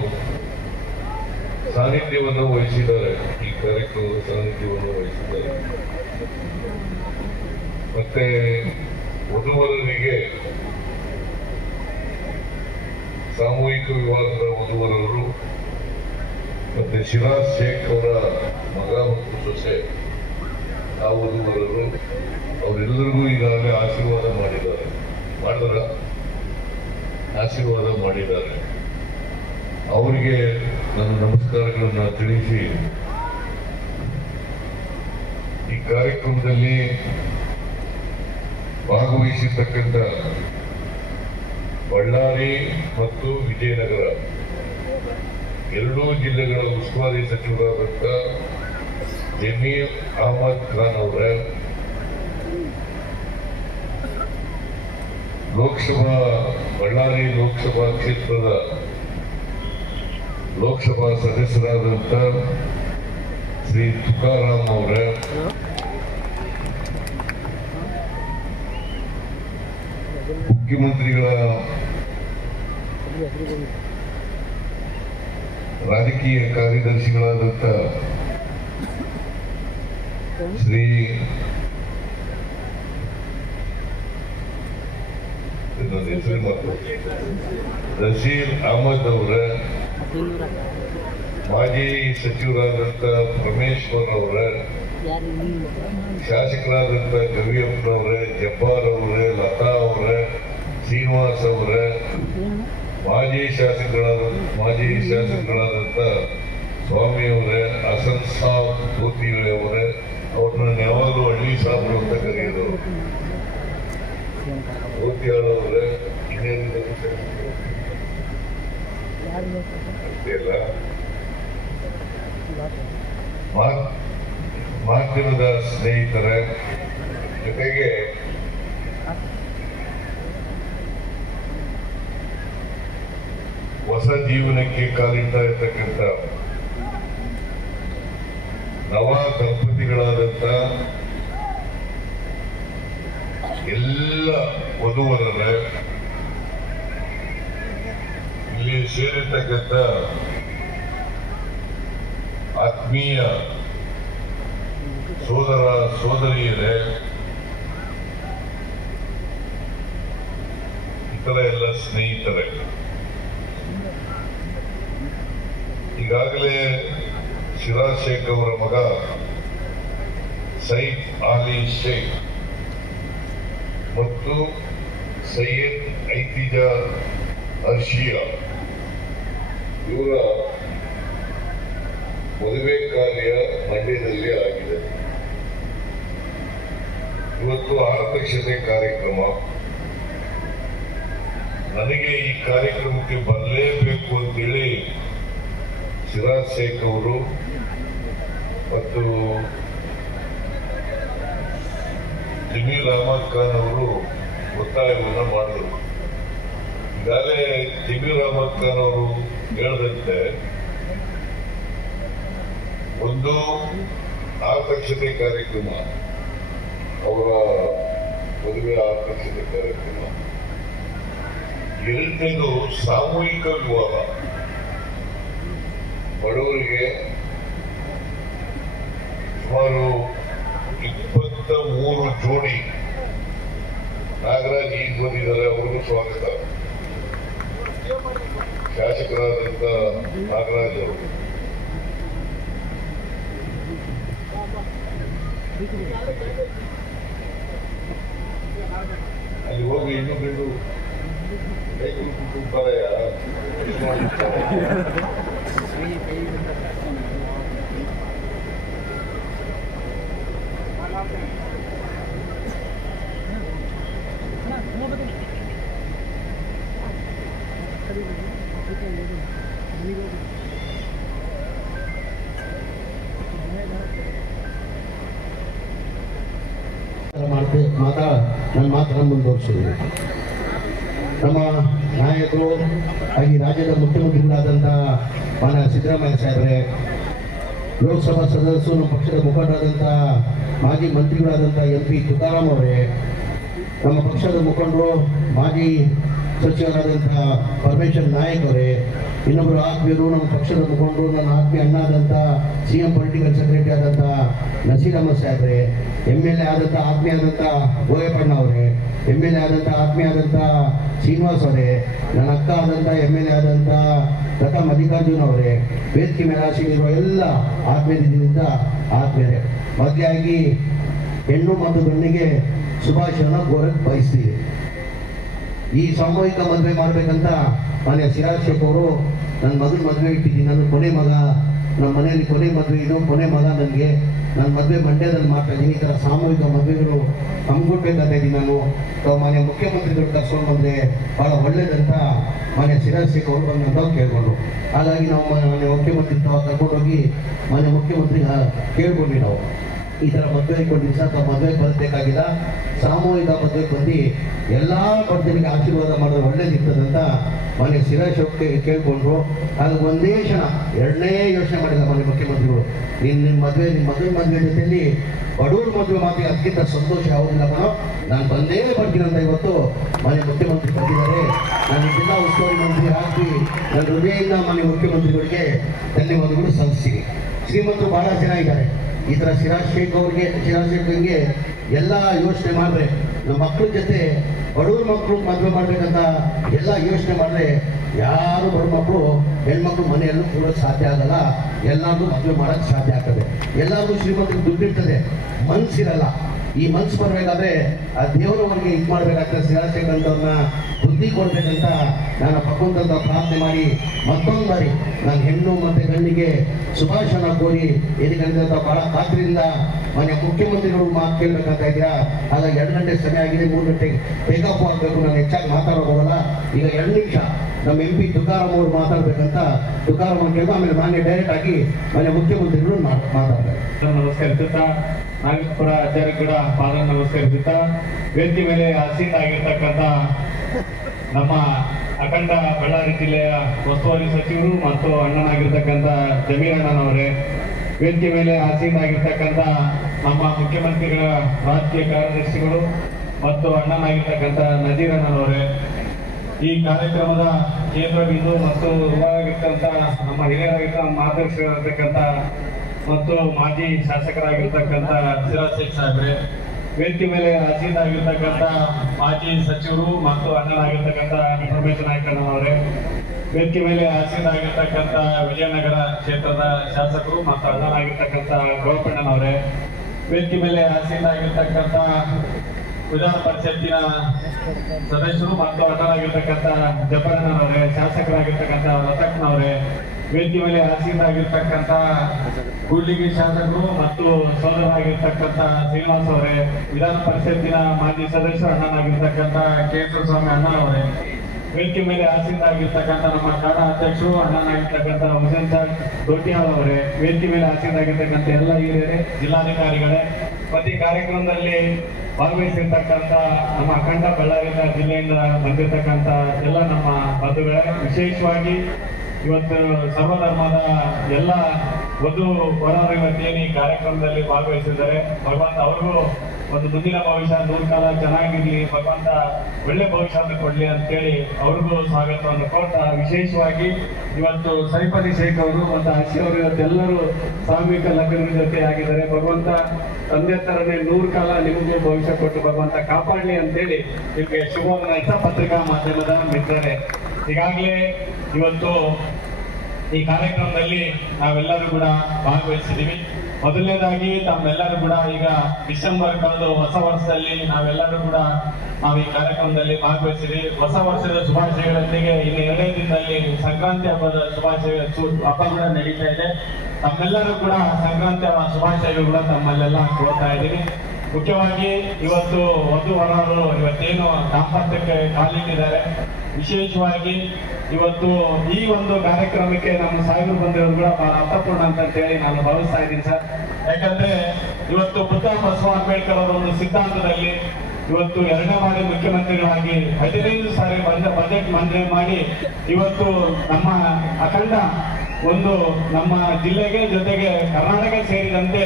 ಸಾನ್ನಿಧ್ಯವನ್ನು ವಹಿಸಿದ್ದಾರೆ. ಈ ಕಾರ್ಯಕ್ರಮದ ಸಾನ್ನಿಧ್ಯವನ್ನು ವಹಿಸಿದ್ದಾರೆ. ಮತ್ತೆ ವಧುವರರಿಗೆ, ಸಾಮೂಹಿಕ ವಿವಾಹದ ವಧುವರರು ಮತ್ತೆ ಶಿರಾಜ್ ಶೇಖ್ ಅವರ ಮಗ ಮತ್ತು ಸೊಸೆ, ಆ ವಧುವರರು ಅವರೆಲ್ಲರಿಗೂ ಈಗಾಗಲೇ ಆಶೀರ್ವಾದ ಮಾಡಿದ್ದಾರೆ. ಅವರಿಗೆ ನನ್ನ ನಮಸ್ಕಾರಗಳನ್ನು ತಿಳಿಸಿ, ಈ ಕಾರ್ಯಕ್ರಮದಲ್ಲಿ ಭಾಗವಹಿಸಿರ್ತಕ್ಕಂಥ ಬಳ್ಳಾರಿ ಮತ್ತು ವಿಜಯನಗರ ಎರಡೂ ಜಿಲ್ಲೆಗಳ ಉಸ್ತುವಾರಿ ಸಚಿವರಾದಂಥ ಜಮೀರ್ ಅಹಮದ್ ಖಾನ್ ಅವರ, ಬಳ್ಳಾರಿ ಲೋಕಸಭಾ ಕ್ಷೇತ್ರದ ಲೋಕಸಭಾ ಸದಸ್ಯರಾದಂಥ ಶ್ರೀ ತುಕಾರಾಮ್ ಅವರ, ಮುಖ್ಯಮಂತ್ರಿಗಳ ರಾಜಕೀಯ ಕಾರ್ಯದರ್ಶಿಗಳಾದಂಥ ಶ್ರೀ ನಸೀರ್ ಅಹಮದ್ ಅವರ, ಮಾಜಿ ಸಚಿವರಾದಂಥ ಪರಮೇಶ್ವರ್ ಅವರ, ಶಾಸಕರಾದಂಥ ಗವಿಯಪ್ಪನವರ, ಜಬ್ಬಾರ್ ಅವರ, ಲತಾ ಅವರ, ಶ್ರೀನಿವಾಸ್ ಅವರ, ಮಾಜಿ ಶಾಸಕರಾದಂಥ ಸ್ವಾಮಿ ಅವರ, ಹಸನ್ ಸಾಬ್ ಧೋತಿ ಅವರ, ಅವ್ರನ್ನ ಯಾವಾಗಲೂ ಹಳ್ಳಿ ಸಾಬ್ರು ಅಂತ ಕರೆಯೋದು, ಧೋತಿಯಾಳವರ, ಮಾಧ್ಯಮದ ಸ್ನೇಹಿತರ ಜೊತೆಗೆ ಹೊಸ ಜೀವನಕ್ಕೆ ಕಾಲಿಡ್ತಾ ಇರ್ತಕ್ಕಂಥ ನವ ದಂಪತಿಗಳಾದಂಥ ಎಲ್ಲ ವಧುವರರ, ಇಲ್ಲಿ ಸೇರಿರ್ತಕ್ಕಂಥ ಆತ್ಮೀಯ ಸೋದರ ಸೋದರಿಯರೇ, ಇತರ ಎಲ್ಲ ಸ್ನೇಹಿತರೇ, ಈಗಾಗಲೇ ಸಿರಾಜ್ ಶೇಖ್ ಅವರ ಮಗ ಸೈಫ್ ಅಲಿ ಶೇಖ್ ಮತ್ತು ಸೈಯದ್ ಐತಿಜಾ ಅರ್ಷಿಯಾ ಇವರ ಮದುವೆ ಕಾರ್ಯ ಮಂಡ್ಯದಲ್ಲಿ ಆಗಿದೆ. ಇವತ್ತು ಆರತಕ್ಷತೆ ಕಾರ್ಯಕ್ರಮ. ನನಗೆ ಈ ಕಾರ್ಯಕ್ರಮಕ್ಕೆ ಬರಲೇಬೇಕು ಅಂತೇಳಿ ಸಿರಾಜ್ ಶೇಖ್ ಅವರು ಮತ್ತು ಜಮೀರ್ ಅಹಮದ್ ಖಾನ್ ಅವರು ಒತ್ತಾಯವನ್ನು ಮಾಡಿದರು. ಈಗಾಗಲೇ ಜಮೀರ್ ಅಹಮದ್ ಖಾನ್ ಅವರು ಹೇಳಿದಂತೆ ಒಂದು ಆರತಕ್ಷತೆ ಕಾರ್ಯಕ್ರಮ, ಅವರ ಮದುವೆ ಆರತಕ್ಷತೆ ಕಾರ್ಯಕ್ರಮ. ಎರಡನೇದು ಸಾಮೂಹಿಕ ವಿವಾಹ. ಬಡವರಿಗೆ ಸುಮಾರು 23 ಜೋಡಿ. ನಾಗರಾಜ್ ಈಗ ಬಂದಿದ್ದಾರೆ, ಅವ್ರಿಗೂ ಸ್ವಾಗತ. ಶಾಸಕರಾದಂತ ನಾಗರಾಜ್ ಅವರು ಅಲ್ಲಿ ಹೋಗಿ ಇನ್ನೂ ಬಿಡು ಕುಟುಂಬರೇ ನನ್ನ ಮಾತನ್ನು ಮುಂದುವರಿಸಿದೆ. ನಮ್ಮ ನಾಯಕರು ಹಾಗೆ ರಾಜ್ಯದ ಮುಖ್ಯಮಂತ್ರಿಗಳಾದಂತಹ ಮಾನ್ಯ ಸಿದ್ದರಾಮಯ್ಯ ಸಾಹೇಬ್ರೆ, ಲೋಕಸಭಾ ಸದಸ್ಯರು, ನಮ್ಮ ಪಕ್ಷದ ಮುಖಂಡರಾದಂತಹ ಮಾಜಿ ಮಂತ್ರಿಗಳಾದಂತಹ MP ತುಕಾರಾಮ್ ಅವರೇ, ನಮ್ಮ ಪಕ್ಷದ ಮುಖಂಡರು ಮಾಜಿ ಸಚಿವರಾದಂತಹ ಪರಮೇಶ್ವರ್ ನಾಯಕ್ ಅವರೇ, ಇನ್ನೊಬ್ಬರು ಆತ್ಮೀಯರು ನಮ್ಮ ಪಕ್ಷದ ಮುಖಂಡರು, ನನ್ನ ಆತ್ಮೀಯ ಅಣ್ಣಾದಂಥ CM ಪೊಲಿಟಿಕಲ್ ಸೆಕ್ರೆಟರಿ ಆದಂತಹ ನಸೀರ್ ಅಹಮದ್ ಸಾಹೇಬ್ರೆ, MLA ಆದಂಥ ಆತ್ಮೀಯ ಆದಂಥ ಗೋಯಪಣ್ಣ ಅವರೇ, MLA ಆದಂಥ ಆತ್ಮೀಯ ಆದಂಥ ಶ್ರೀನಿವಾಸ್ ಅವರೇ, ನನ್ನ ಅಕ್ಕ ಆದಂಥ MLA ಆದಂಥ ಲತಾ ಮಲ್ಲಿಕಾರ್ಜುನ್ ಅವರೇ, ವೇದಿಕೆ ಮೇಲೆ ಆಸೀನಿರುವ ಎಲ್ಲ ಆತ್ಮೀಯದಿಂದ ಆತ್ಮೀಯರೇ, ಮದುವೆಯಾಗಿ ಹೆಣ್ಣು ಮತ್ತು ಗಂಡಿಗೆ ಶುಭಾಶಯನ ಕೋರಕ್ಕೆ ಬಯಸ್ತೀವಿ. ಈ ಸಾಮೂಹಿಕ ಮದುವೆ ಮಾಡಬೇಕಂತ ಮಾನ್ಯ ಸಿರಾಜ್ ಶೇಖ್ ಅವರು ನನ್ನ ಮಗನ ಮದುವೆ ಇಟ್ಟಿದ್ದೀನಿ. ನನ್ನ ಕೊನೆ ಮಗ, ನಮ್ಮ ಮನೆಯಲ್ಲಿ ಕೊನೆ ಮದುವೆ, ಇದು ಕೊನೆ ಮಗ ನನಗೆ. ನನ್ನ ಮದುವೆ ಮಂಡ್ಯದಲ್ಲಿ ಮಾಡ್ತಾ ಇದ್ದೀನಿ. ಈ ಥರ ಸಾಮೂಹಿಕ ಮದುವೆಗಳು ಹಮ್ಮಿಕೊಡ್ಬೇಕಾಗ್ತಾ ಇದ್ದೀನಿ ನಾನು. ಮಾನ್ಯ ಮುಖ್ಯಮಂತ್ರಿಗಳು ಕರ್ಕೊಂಡು ಬಂದರೆ ಭಾಳ ಒಳ್ಳೇದಂತ ಮಾನ್ಯ ಸಿರಾಜ್ ಶೇಖ್ ಅವರು ಬಂದಂತ ಕೇಳ್ಕೊಂಡ್ರು. ಹಾಗಾಗಿ ನಾವು ಮಾನ್ಯ ಮುಖ್ಯಮಂತ್ರಿ ಕರ್ಕೊಂಡೋಗಿ ಮಾನ್ಯ ಮುಖ್ಯಮಂತ್ರಿ ಕೇಳ್ಕೊಂಡ್ವಿ. ನಾವು ಈ ಥರ ಮದುವೆ ಇಟ್ಕೊಂಡಿದ್ದು ಸರ್, ತಾವು ಮದುವೆಗೆ ಬರಬೇಕಾಗಿಲ್ಲ, ಸಾಮೂಹಿಕ ಮದುವೆಗೆ ಬಂದು ಎಲ್ಲ ಬಡಜನಿಗೆ ಆಶೀರ್ವಾದ ಮಾಡಿದ್ರೆ ಒಳ್ಳೇದಿರ್ತದಂತ ಮಾನ್ಯ ಸಿರಾಜ್ ಶೇಖ್ ಕೇಳ್ಕೊಂಡ್ರು. ಅದು ಒಂದೇ ಕ್ಷಣ ಎರಡನೇ ಯೋಚನೆ ಮಾಡಿಲ್ಲ ಮಾನ್ಯ ಮುಖ್ಯಮಂತ್ರಿಗಳು. ನಿಮ್ಮ ಮದುವೆ ಜೊತೆಯಲ್ಲಿ ಬಡವ್ರ ಮದುವೆ ಮಾತಿಗೆ ಅದಕ್ಕಿಂತ ಸಂತೋಷ ಯಾವುದಿಲ್ಲ ಕಣೋ, ನಾನು ಬಂದೇ ಬರ್ತೀನಿ ಅಂತ ಇವತ್ತು ಮಾನ್ಯ ಮುಖ್ಯಮಂತ್ರಿ ಬಂದಿದ್ದಾರೆ. ನಾನು ಜಿಲ್ಲಾ ಉಸ್ತುವಾರಿ ಮಂತ್ರಿ ಆಗಿ ನನ್ನ ಹೃದಯದಿಂದ ಮಾನ್ಯ ಮುಖ್ಯಮಂತ್ರಿಗಳಿಗೆ ಧನ್ಯವಾದಗಳು ಸಲ್ಲಿಸ್ತೀನಿ. ಶ್ರೀಮಂತರು ಬಹಳ ಜನ ಇದ್ದಾರೆ. ಈ ಥರ ಸಿರಾಜ್ ಶೇಖ್ಗೆ ಎಲ್ಲ ಯೋಚನೆ ಮಾಡಿದ್ರೆ, ನಮ್ಮ ಮಕ್ಕಳ ಜೊತೆ ಬಡವ್ರ ಮಕ್ಕಳು ಮದುವೆ ಮಾಡ್ಬೇಕಂತ ಎಲ್ಲ ಯೋಚನೆ ಮಾಡಿದ್ರೆ ಯಾರು ಬಡ ಮಕ್ಕಳು ಹೆಣ್ಮಕ್ಳು ಮನೆಯಲ್ಲೂ ಕೂಡೋಕೆ ಸಾಧ್ಯ ಆಗಲ್ಲ. ಎಲ್ಲರಿಗೂ ಮದುವೆ ಮಾಡೋಕ್ಕೆ ಸಾಧ್ಯ ಆಗ್ತದೆ. ಎಲ್ಲರಿಗೂ ಶ್ರೀಮಂತರಿಗೆ ದುಡ್ಡಿರ್ತದೆ, ಮನಸ್ಸಿರಲ್ಲ. ಈ ಮನಸ್ಸು ಬರಬೇಕಾದ್ರೆ ಆ ದೇವರವರಿಗೆ ಇದು ಮಾಡಬೇಕಾಗ್ತದೆ. ಸಿರಾಜ್ ಶೇಖ್ ಅಂತವ್ರನ್ನ ಬುದ್ಧಿ ಕೊಡ್ಬೇಕಂತ ನಾನು ಭಗವಂತನ ಪ್ರಾರ್ಥನೆ ಮಾಡಿ ಮತ್ತೊಂದು ಬಾರಿ ನಾನು ಹೆಣ್ಣು ಮತ್ತು ಗಂಡಿಗೆ ಶುಭಾಶಯನ ಕೋರಿ ಏನಿದೆ ಬಹಳ ಖಾತ್ರಿಯಿಂದ ಮಾನ್ಯ ಮುಖ್ಯಮಂತ್ರಿಗಳು ಮಾತು ಕೇಳಬೇಕಂತ ಇದ್ದೀರಾ. ಆಗ 2 ಗಂಟೆ ಸಮಯ ಆಗಿದೆ, 3 ಗಂಟೆಗೆ ಬೇಕಪ್ ಆಗಬೇಕು. ನಾನು ಹೆಚ್ಚಾಗಿ ಮಾತಾಡೋ ಹೋಗಲ್ಲ. ಈಗ 2 ನಿಮಿಷ ನಮ್ಮ MP ತುಕಾರಾಮ್ ಅವರು ಮಾತಾಡ್ಬೇಕಂತ ತುಕಾರಾಮ್ ಅವ್ರು ಕೇಳ್ಬೋ, ಆಮೇಲೆ ಮಾನ್ಯ ಡೈರೆಕ್ಟ್ ಆಗಿ ಮಾನ್ಯ ಮುಖ್ಯಮಂತ್ರಿಗಳು ಮಾತಾಡ್ತಾರೆ. ನಮಸ್ಕರಿಸುತ್ತಾ, ನಾಗಪುರ ಆಚಾರ್ಯ ಕೂಡ ಪಾದ ನಮಸ್ಕರಿಸುತ್ತಾ, ವೇದಿಕೆ ಮೇಲೆ ಆಸೀನರಾಗಿರ್ತಕ್ಕಂಥ ನಮ್ಮ ಅಖಂಡ ಬಳ್ಳಾರಿ ಜಿಲ್ಲೆಯ ಉಸ್ತುವಾರಿ ಸಚಿವರು ಮತ್ತು ಅಣ್ಣನಾಗಿರ್ತಕ್ಕಂಥ ಜಮೀರ್ ಅಣ್ಣನವರೇ, ವೇದಿಕೆ ಮೇಲೆ ಆಸೀನರಾಗಿರ್ತಕ್ಕಂಥ ನಮ್ಮ ಮುಖ್ಯಮಂತ್ರಿಗಳ ರಾಜಕೀಯ ಕಾರ್ಯದರ್ಶಿಗಳು ಮತ್ತು ಅಣ್ಣನಾಗಿರ್ತಕ್ಕಂಥ ನಜೀರ್ ಅಣ್ಣನವರೇ, ಈ ಕಾರ್ಯಕ್ರಮದ ಕೇಂದ್ರ ಬಿಂದು ಮತ್ತು ಋಣವಾಗಿರ್ತಕ್ಕಂಥ ನಮ್ಮ ಹಿರಿಯರಾಗಿರ್ತಕ್ಕಂಥ ಮಾರ್ಗದರ್ಶಕರಾಗಿರ್ತಕ್ಕಂಥ ಮತ್ತು ಮಾಜಿ ಶಾಸಕರಾಗಿರ್ತಕ್ಕಂಥ ಸಿರಾಜ್ ಶೇಖ್ ಸಾಹೇಬ್ರೆ, ವೇದಿಕೆ ಮೇಲೆ ಆಸೀನರಾಗಿರ್ತಕ್ಕಂಥ ಮಾಜಿ ಸಚಿವರು ಮತ್ತು ಅಣ್ಣನಾಗಿರ್ತಕ್ಕಂಥ ಪರಮೇಶ್ವರ್ ನಾಯಕ್ ಅವರೇ, ವೇದಿಕೆ ಮೇಲೆ ಆಸೀನರಾಗಿರ್ತಕ್ಕಂಥ ವಿಜಯನಗರ ಕ್ಷೇತ್ರದ ಶಾಸಕರು ಮತ್ತು ಅಣ್ಣನಾಗಿರ್ತಕ್ಕಂಥ ಗೋಪಣ್ಣನವರೇ, ವೇದಿಕೆ ಮೇಲೆ ಆಸೀನರಾಗಿರ್ತಕ್ಕಂಥ ವಿಧಾನ ಪರಿಷತ್ತಿನ ಸದಸ್ಯರು ಮತ್ತು ಅಣ್ಣನಾಗಿರ್ತಕ್ಕಂಥ ಜಬ್ಬಣ್ಣನವರೇ, ಶಾಸಕರಾಗಿರ್ತಕ್ಕಂಥ ರತಕ್ನವರೇ, ವೇದಿಕೆ ಮೇಲೆ ಆಸೀನರಾಗಿರ್ತಕ್ಕಂಥ ಕೂಡ್ಲಿಗಿ ಶಾಸಕರು ಮತ್ತು ಸೋದರರಾಗಿರ್ತಕ್ಕಂಥ ಶ್ರೀನಿವಾಸ್ ಅವರೇ, ವಿಧಾನ ಪರಿಷತ್ತಿನ ಮಾಜಿ ಸದಸ್ಯರು ಅಣ್ಣನಾಗಿರ್ತಕ್ಕಂಥ ಕೇಶವ ಸ್ವಾಮಿ ಅಣ್ಣನವರೇ, ವೇದಿಕೆ ಮೇಲೆ ಆಸೀನರಾಗಿರ್ತಕ್ಕಂಥ ನಮ್ಮ ಕಾಡಾ ಅಧ್ಯಕ್ಷರು ಅಣ್ಣನಾಗಿರ್ತಕ್ಕಂಥ ಹುಸೇನ್ ಸಾಬ್ ದೊಡ್ಡಿಯಾಳ್ ಅವರೇ, ವೇದಿಕೆ ಮೇಲೆ ಆಸೀನರಾಗಿರ್ತಕ್ಕಂಥ ಎಲ್ಲ ಹಿರಿಯರೇ, ಜಿಲ್ಲಾಧಿಕಾರಿಗಳೇ, ಪ್ರತಿ ಕಾರ್ಯಕ್ರಮದಲ್ಲಿ ಭಾಗವಹಿಸಿರ್ತಕ್ಕಂಥ ನಮ್ಮ ಅಖಂಡ ಬಳ್ಳಾರಿ ಜಿಲ್ಲೆಯಿಂದ ಬಂದಿರತಕ್ಕಂಥ ಎಲ್ಲ ನಮ್ಮ ಬಂಧುಗಳೇ, ವಿಶೇಷವಾಗಿ ಇವತ್ತು ಸರ್ವಧರ್ಮದ ಎಲ್ಲ ವಧು ವರರು ಇವತ್ತೇನು ಈ ಕಾರ್ಯಕ್ರಮದಲ್ಲಿ ಭಾಗವಹಿಸಿದ್ದಾರೆ. ಭಗವಂತ ಅವ್ರಿಗೂ ಒಂದು ಮುಂದಿನ ಭವಿಷ್ಯ 100 ಕಾಲ ಚೆನ್ನಾಗಿರ್ಲಿ, ಭಗವಂತ ಒಳ್ಳೆ ಭವಿಷ್ಯವನ್ನು ಕೊಡ್ಲಿ ಅಂತೇಳಿ ಅವ್ರಿಗೂ ಸ್ವಾಗತವನ್ನು ಕೊಡ್ತಾ, ವಿಶೇಷವಾಗಿ ಇವತ್ತು ಸೈಫಲಿ ಶೇಖ್ ಅವರು ಮತ್ತು ಹರ್ಷಿ ಅವರು ಇವತ್ತೆಲ್ಲರೂ ಸಾಮೂಹಿಕ ಲಗ್ನದ ಜೊತೆ ಆಗಿದ್ದಾರೆ. ಭಗವಂತ ತಂದೆ ತರನೇ 100 ಕಾಲ ನಿಮಗೂ ಭವಿಷ್ಯ ಕೊಟ್ಟು ಭಗವಂತ ಕಾಪಾಡಲಿ ಅಂತೇಳಿ ನಿಮಗೆ ಶುಭವನ್ನು ಪತ್ರಿಕಾ ಮಾಧ್ಯಮದ ಮಿತ್ರರೇ. ಈಗಾಗಲೇ ಇವತ್ತು ಈ ಕಾರ್ಯಕ್ರಮದಲ್ಲಿ ನಾವೆಲ್ಲರೂ ಕೂಡ ಭಾಗವಹಿಸಿದ್ದೀವಿ. ಮೊದಲನೇದಾಗಿ ತಮ್ಮೆಲ್ಲರೂ ಕೂಡ ಈಗ ಡಿಸೆಂಬರ್ ಕಳೆದು ಹೊಸ ವರ್ಷದಲ್ಲಿ ನಾವೆಲ್ಲರೂ ಕೂಡ ನಾವು ಈ ಕಾರ್ಯಕ್ರಮದಲ್ಲಿ ಭಾಗವಹಿಸಿದ್ದೀವಿ. ಹೊಸ ವರ್ಷದ ಶುಭಾಶಯಗಳೊಂದಿಗೆ ಇನ್ನು 2 ದಿನದಲ್ಲಿ ಸಂಕ್ರಾಂತಿ ಹಬ್ಬದ ಹಬ್ಬ ಕೂಡ ನಡೀತಾ ಇದೆ. ತಮ್ಮೆಲ್ಲರೂ ಕೂಡ ಸಂಕ್ರಾಂತಿ ಶುಭಾಶಯಗಳು ಕೂಡ ತಮ್ಮಲ್ಲೆಲ್ಲ ಕೊಡ್ತಾ ಇದ್ದೀವಿ. ಮುಖ್ಯವಾಗಿ ಇವತ್ತು ವಧು ವರರು ಇವತ್ತೇನು ದಾಂಪತ್ಯಕ್ಕೆ ಕಾಲಿಟ್ಟಿದ್ದಾರೆ, ವಿಶೇಷವಾಗಿ ಇವತ್ತು ಈ ಒಂದು ಕಾರ್ಯಕ್ರಮಕ್ಕೆ ನಮ್ಮ ಸಾಹೇಬರು ಬಂದಿರೋದು ಕೂಡ ಬಹಳ ಅರ್ಥಪೂರ್ಣ ಅಂತ ಹೇಳಿ ನಾನು ಭಾವಿಸ್ತಾ ಇದ್ದೀನಿ ಸರ್. ಯಾಕಂದ್ರೆ ಇವತ್ತು ಬುದ್ಧ ಬಸವ ಅಂಬೇಡ್ಕರ್ ಅವರ ಒಂದು ಸಿದ್ಧಾಂತದಲ್ಲಿ ಇವತ್ತು 2ನೇ ಬಾರಿ ಮುಖ್ಯಮಂತ್ರಿಗಳಾಗಿ 15 ಸಾರಿ ಬಜೆಟ್ ಮಂಡನೆ ಮಾಡಿ ಇವತ್ತು ನಮ್ಮ ಅಖಂಡ ಒಂದು ನಮ್ಮ ಜಿಲ್ಲೆಗೆ ಜೊತೆಗೆ ಕರ್ನಾಟಕ ಸೇರಿದಂತೆ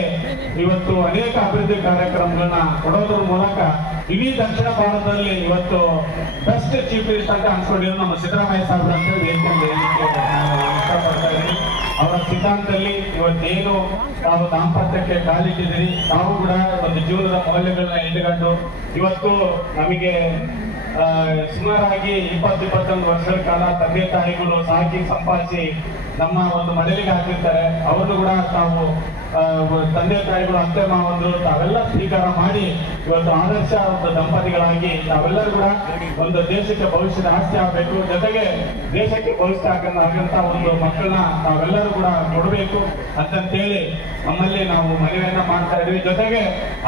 ಇವತ್ತು ಅನೇಕ ಅಭಿವೃದ್ಧಿ ಕಾರ್ಯಕ್ರಮಗಳನ್ನ ಕೊಡೋದ್ರ ಮೂಲಕ ಇಡೀ ದಕ್ಷಿಣ ಭಾರತದಲ್ಲಿ ಇವತ್ತು ಬೆಸ್ಟ್ ಚೀಫ್ ಮಿನಿಸ್ಟರ್ ಅಂತ ಅನ್ಸ್ಕೊಂಡಿರೋ ನಮ್ಮ ಸಿದ್ದರಾಮಯ್ಯ ಸಾಹೇಬ್ರು ಅಂತ ಇಷ್ಟಪಡ್ತಾ ಇದ್ದೀನಿ. ಅವರ ಸಿದ್ಧಾಂತದಲ್ಲಿ ಇವತ್ತೇನು ತಾವು ದಾಂಪತ್ಯಕ್ಕೆ ಕಾಲಿಟ್ಟಿದ್ದೀರಿ, ತಾವು ಕೂಡ ಒಂದು ಜೀವನದ ಮೌಲ್ಯಗಳನ್ನ ಇಟ್ಟುಕೊಂಡು ಇವತ್ತು ನಮಗೆ ಸುಮಾರಾಗಿ 20-21 ವರ್ಷಗಳ ಕಾಲ ತಂದೆ ತಾಯಿಗಳು ಸಾಕಿ ಸಂಪಾದಿಸಿ ನಮ್ಮ ಒಂದು ಮನೆಯಲ್ಲಿ ಹಾಕಿರ್ತಾರೆ. ಅವರನ್ನು ಕೂಡ ತಾವು ತಂದೆ ತಾಯಿಗಳು ಅತ್ತೆ ಮಾವಂದ್ರು ತಾವೆಲ್ಲ ಸ್ವೀಕಾರ ಮಾಡಿ ಇವತ್ತು ಆದರ್ಶ ಒಂದು ದಂಪತಿಗಳಾಗಿ ತಾವೆಲ್ಲರೂ ಕೂಡ ಒಂದು ದೇಶಕ್ಕೆ ಭವಿಷ್ಯದ ಆಸ್ತಿ ಆಗಬೇಕು, ಜೊತೆಗೆ ದೇಶಕ್ಕೆ ಭವಿಷ್ಯ ಆಗಂತ ಒಂದು ಮಕ್ಕಳನ್ನ ತಾವೆಲ್ಲರೂ ಕೂಡ ಕೊಡಬೇಕು ಅಂತಂತೇಳಿ ನಮ್ಮಲ್ಲಿ ನಾವು ಮನವಿಯನ್ನ ಮಾಡ್ತಾ ಇದ್ವಿ. ಜೊತೆಗೆ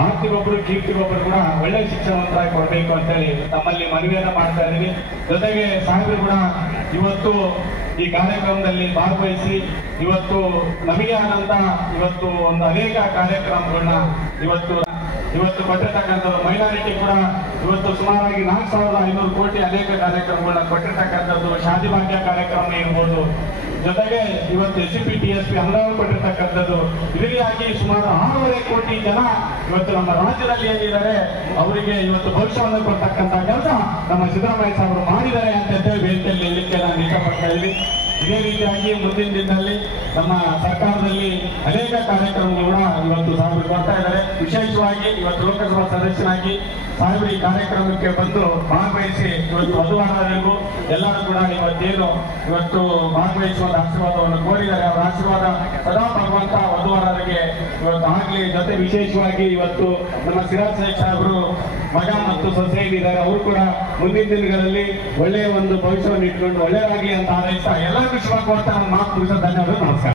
ಆರ್ತಿಗೊಬ್ಬರು ಕೀರ್ತಿಗೊಬ್ಬರು ಕೂಡ ಒಳ್ಳೆ ಶಿಕ್ಷಣವಂತರಾಗಿ ಕೊಡಬೇಕು ಅಂತೇಳಿ ನಮ್ಮಲ್ಲಿ ಮನವಿಯನ್ನ ಮಾಡ್ತಾ ಇದೀವಿ. ಜೊತೆಗೆ ಸಾಹೇಬರು ಕೂಡ ಇವತ್ತು ಈ ಕಾರ್ಯಕ್ರಮದಲ್ಲಿ ಭಾಗವಹಿಸಿ ಇವತ್ತು ನಮಗೆ ಆದಂತ ಇವತ್ತು ಒಂದು ಅನೇಕ ಕಾರ್ಯಕ್ರಮಗಳನ್ನ ಇವತ್ತು ಕೊಟ್ಟಿರ್ತಕ್ಕಂಥದ್ದು, ಮೈನಾರಿಟಿ ಕೂಡ ಇವತ್ತು ಸುಮಾರಾಗಿ 4,500 ಕೋಟಿ ಅನೇಕ ಕಾರ್ಯಕ್ರಮಗಳನ್ನ ಕೊಟ್ಟಿರ್ತಕ್ಕಂಥದ್ದು, ಶಾದಿ ಭಾಗ್ಯ ಕಾರ್ಯಕ್ರಮ ಇರ್ಬೋದು, ಜೊತೆಗೆ ಇವತ್ತು SCP TSP ಅನುದಾನ ಕೊಟ್ಟಿರ್ತಕ್ಕಂಥದ್ದು, ಇದರಿಯಾಗಿ ಸುಮಾರು 6.5 ಕೋಟಿ ಜನ ಇವತ್ತು ನಮ್ಮ ರಾಜ್ಯದಲ್ಲಿ ಏನಿದ್ದಾರೆ ಅವರಿಗೆ ಇವತ್ತು ಭವಿಷ್ಯವನ್ನು ಕೊಡ್ತಕ್ಕಂಥ ಕೆಲಸ ನಮ್ಮ ಸಿದ್ದರಾಮಯ್ಯ ಸಾಹೇಬರು ಮಾಡಿದ್ದಾರೆ ಅಂತ ಹೇಳಿ ವೇದಿಕೆಯಲ್ಲಿ ಹೇಳಲಿಕ್ಕೆ ನಾನು ಇಷ್ಟಪಡ್ತಾ ಇದ್ದೀನಿ. ಇದೇ ರೀತಿಯಾಗಿ ಮುಂದಿನ ದಿನದಲ್ಲಿ ನಮ್ಮ ಸರ್ಕಾರದಲ್ಲಿ ಅನೇಕ ಕಾರ್ಯಕ್ರಮಗಳು ಕೂಡ ಇವತ್ತು ಸಾಹೇಬರು ಕೊಡ್ತಾ ಇದ್ದಾರೆ. ವಿಶೇಷವಾಗಿ ಇವತ್ತು ಲೋಕಸಭಾ ಸದಸ್ಯನಾಗಿ ಸಾಹೇಬರು ಈ ಕಾರ್ಯಕ್ರಮಕ್ಕೆ ಬಂದು ಭಾಗವಹಿಸಿ ಇವತ್ತು ವಧುವರರಿಗೂ ಎಲ್ಲರೂ ಕೂಡ ಇವತ್ತು ಭಾಗವಹಿಸುವ ಆಶೀರ್ವಾದವನ್ನು ಕೋರಿದ್ದಾರೆ. ಅವರ ಆಶೀರ್ವಾದ ಸದಾ ಭಗವಂತ ವಧುವರರಿಗೆ ಇವತ್ತು ಆಗಲಿ. ಜೊತೆ ವಿಶೇಷವಾಗಿ ಇವತ್ತು ನಮ್ಮ ಸಿರಾಜ್ ಶೇಖ್ ಸಾಹೇಬರು ಮಗ ಮತ್ತು ಸೊಸೆ ಇದ್ದಾರೆ, ಅವರು ಕೂಡ ಮುಂದಿನ ದಿನಗಳಲ್ಲಿ ಒಳ್ಳೆಯ ಒಂದು ಭವಿಷ್ಯವನ್ನು ಇಟ್ಕೊಂಡು ಒಳ್ಳೆಯದಾಗಲಿ ಅಂತ ಹಾರೈಸ್ತಾ ಎಲ್ಲರಿಗೂ ಶುಭ ಕೋರ್ತಾ ನನ್ನ ಮಾತು ಮುಗಿಸೋ. ಧನ್ಯವಾದ, ನಮಸ್ಕಾರ.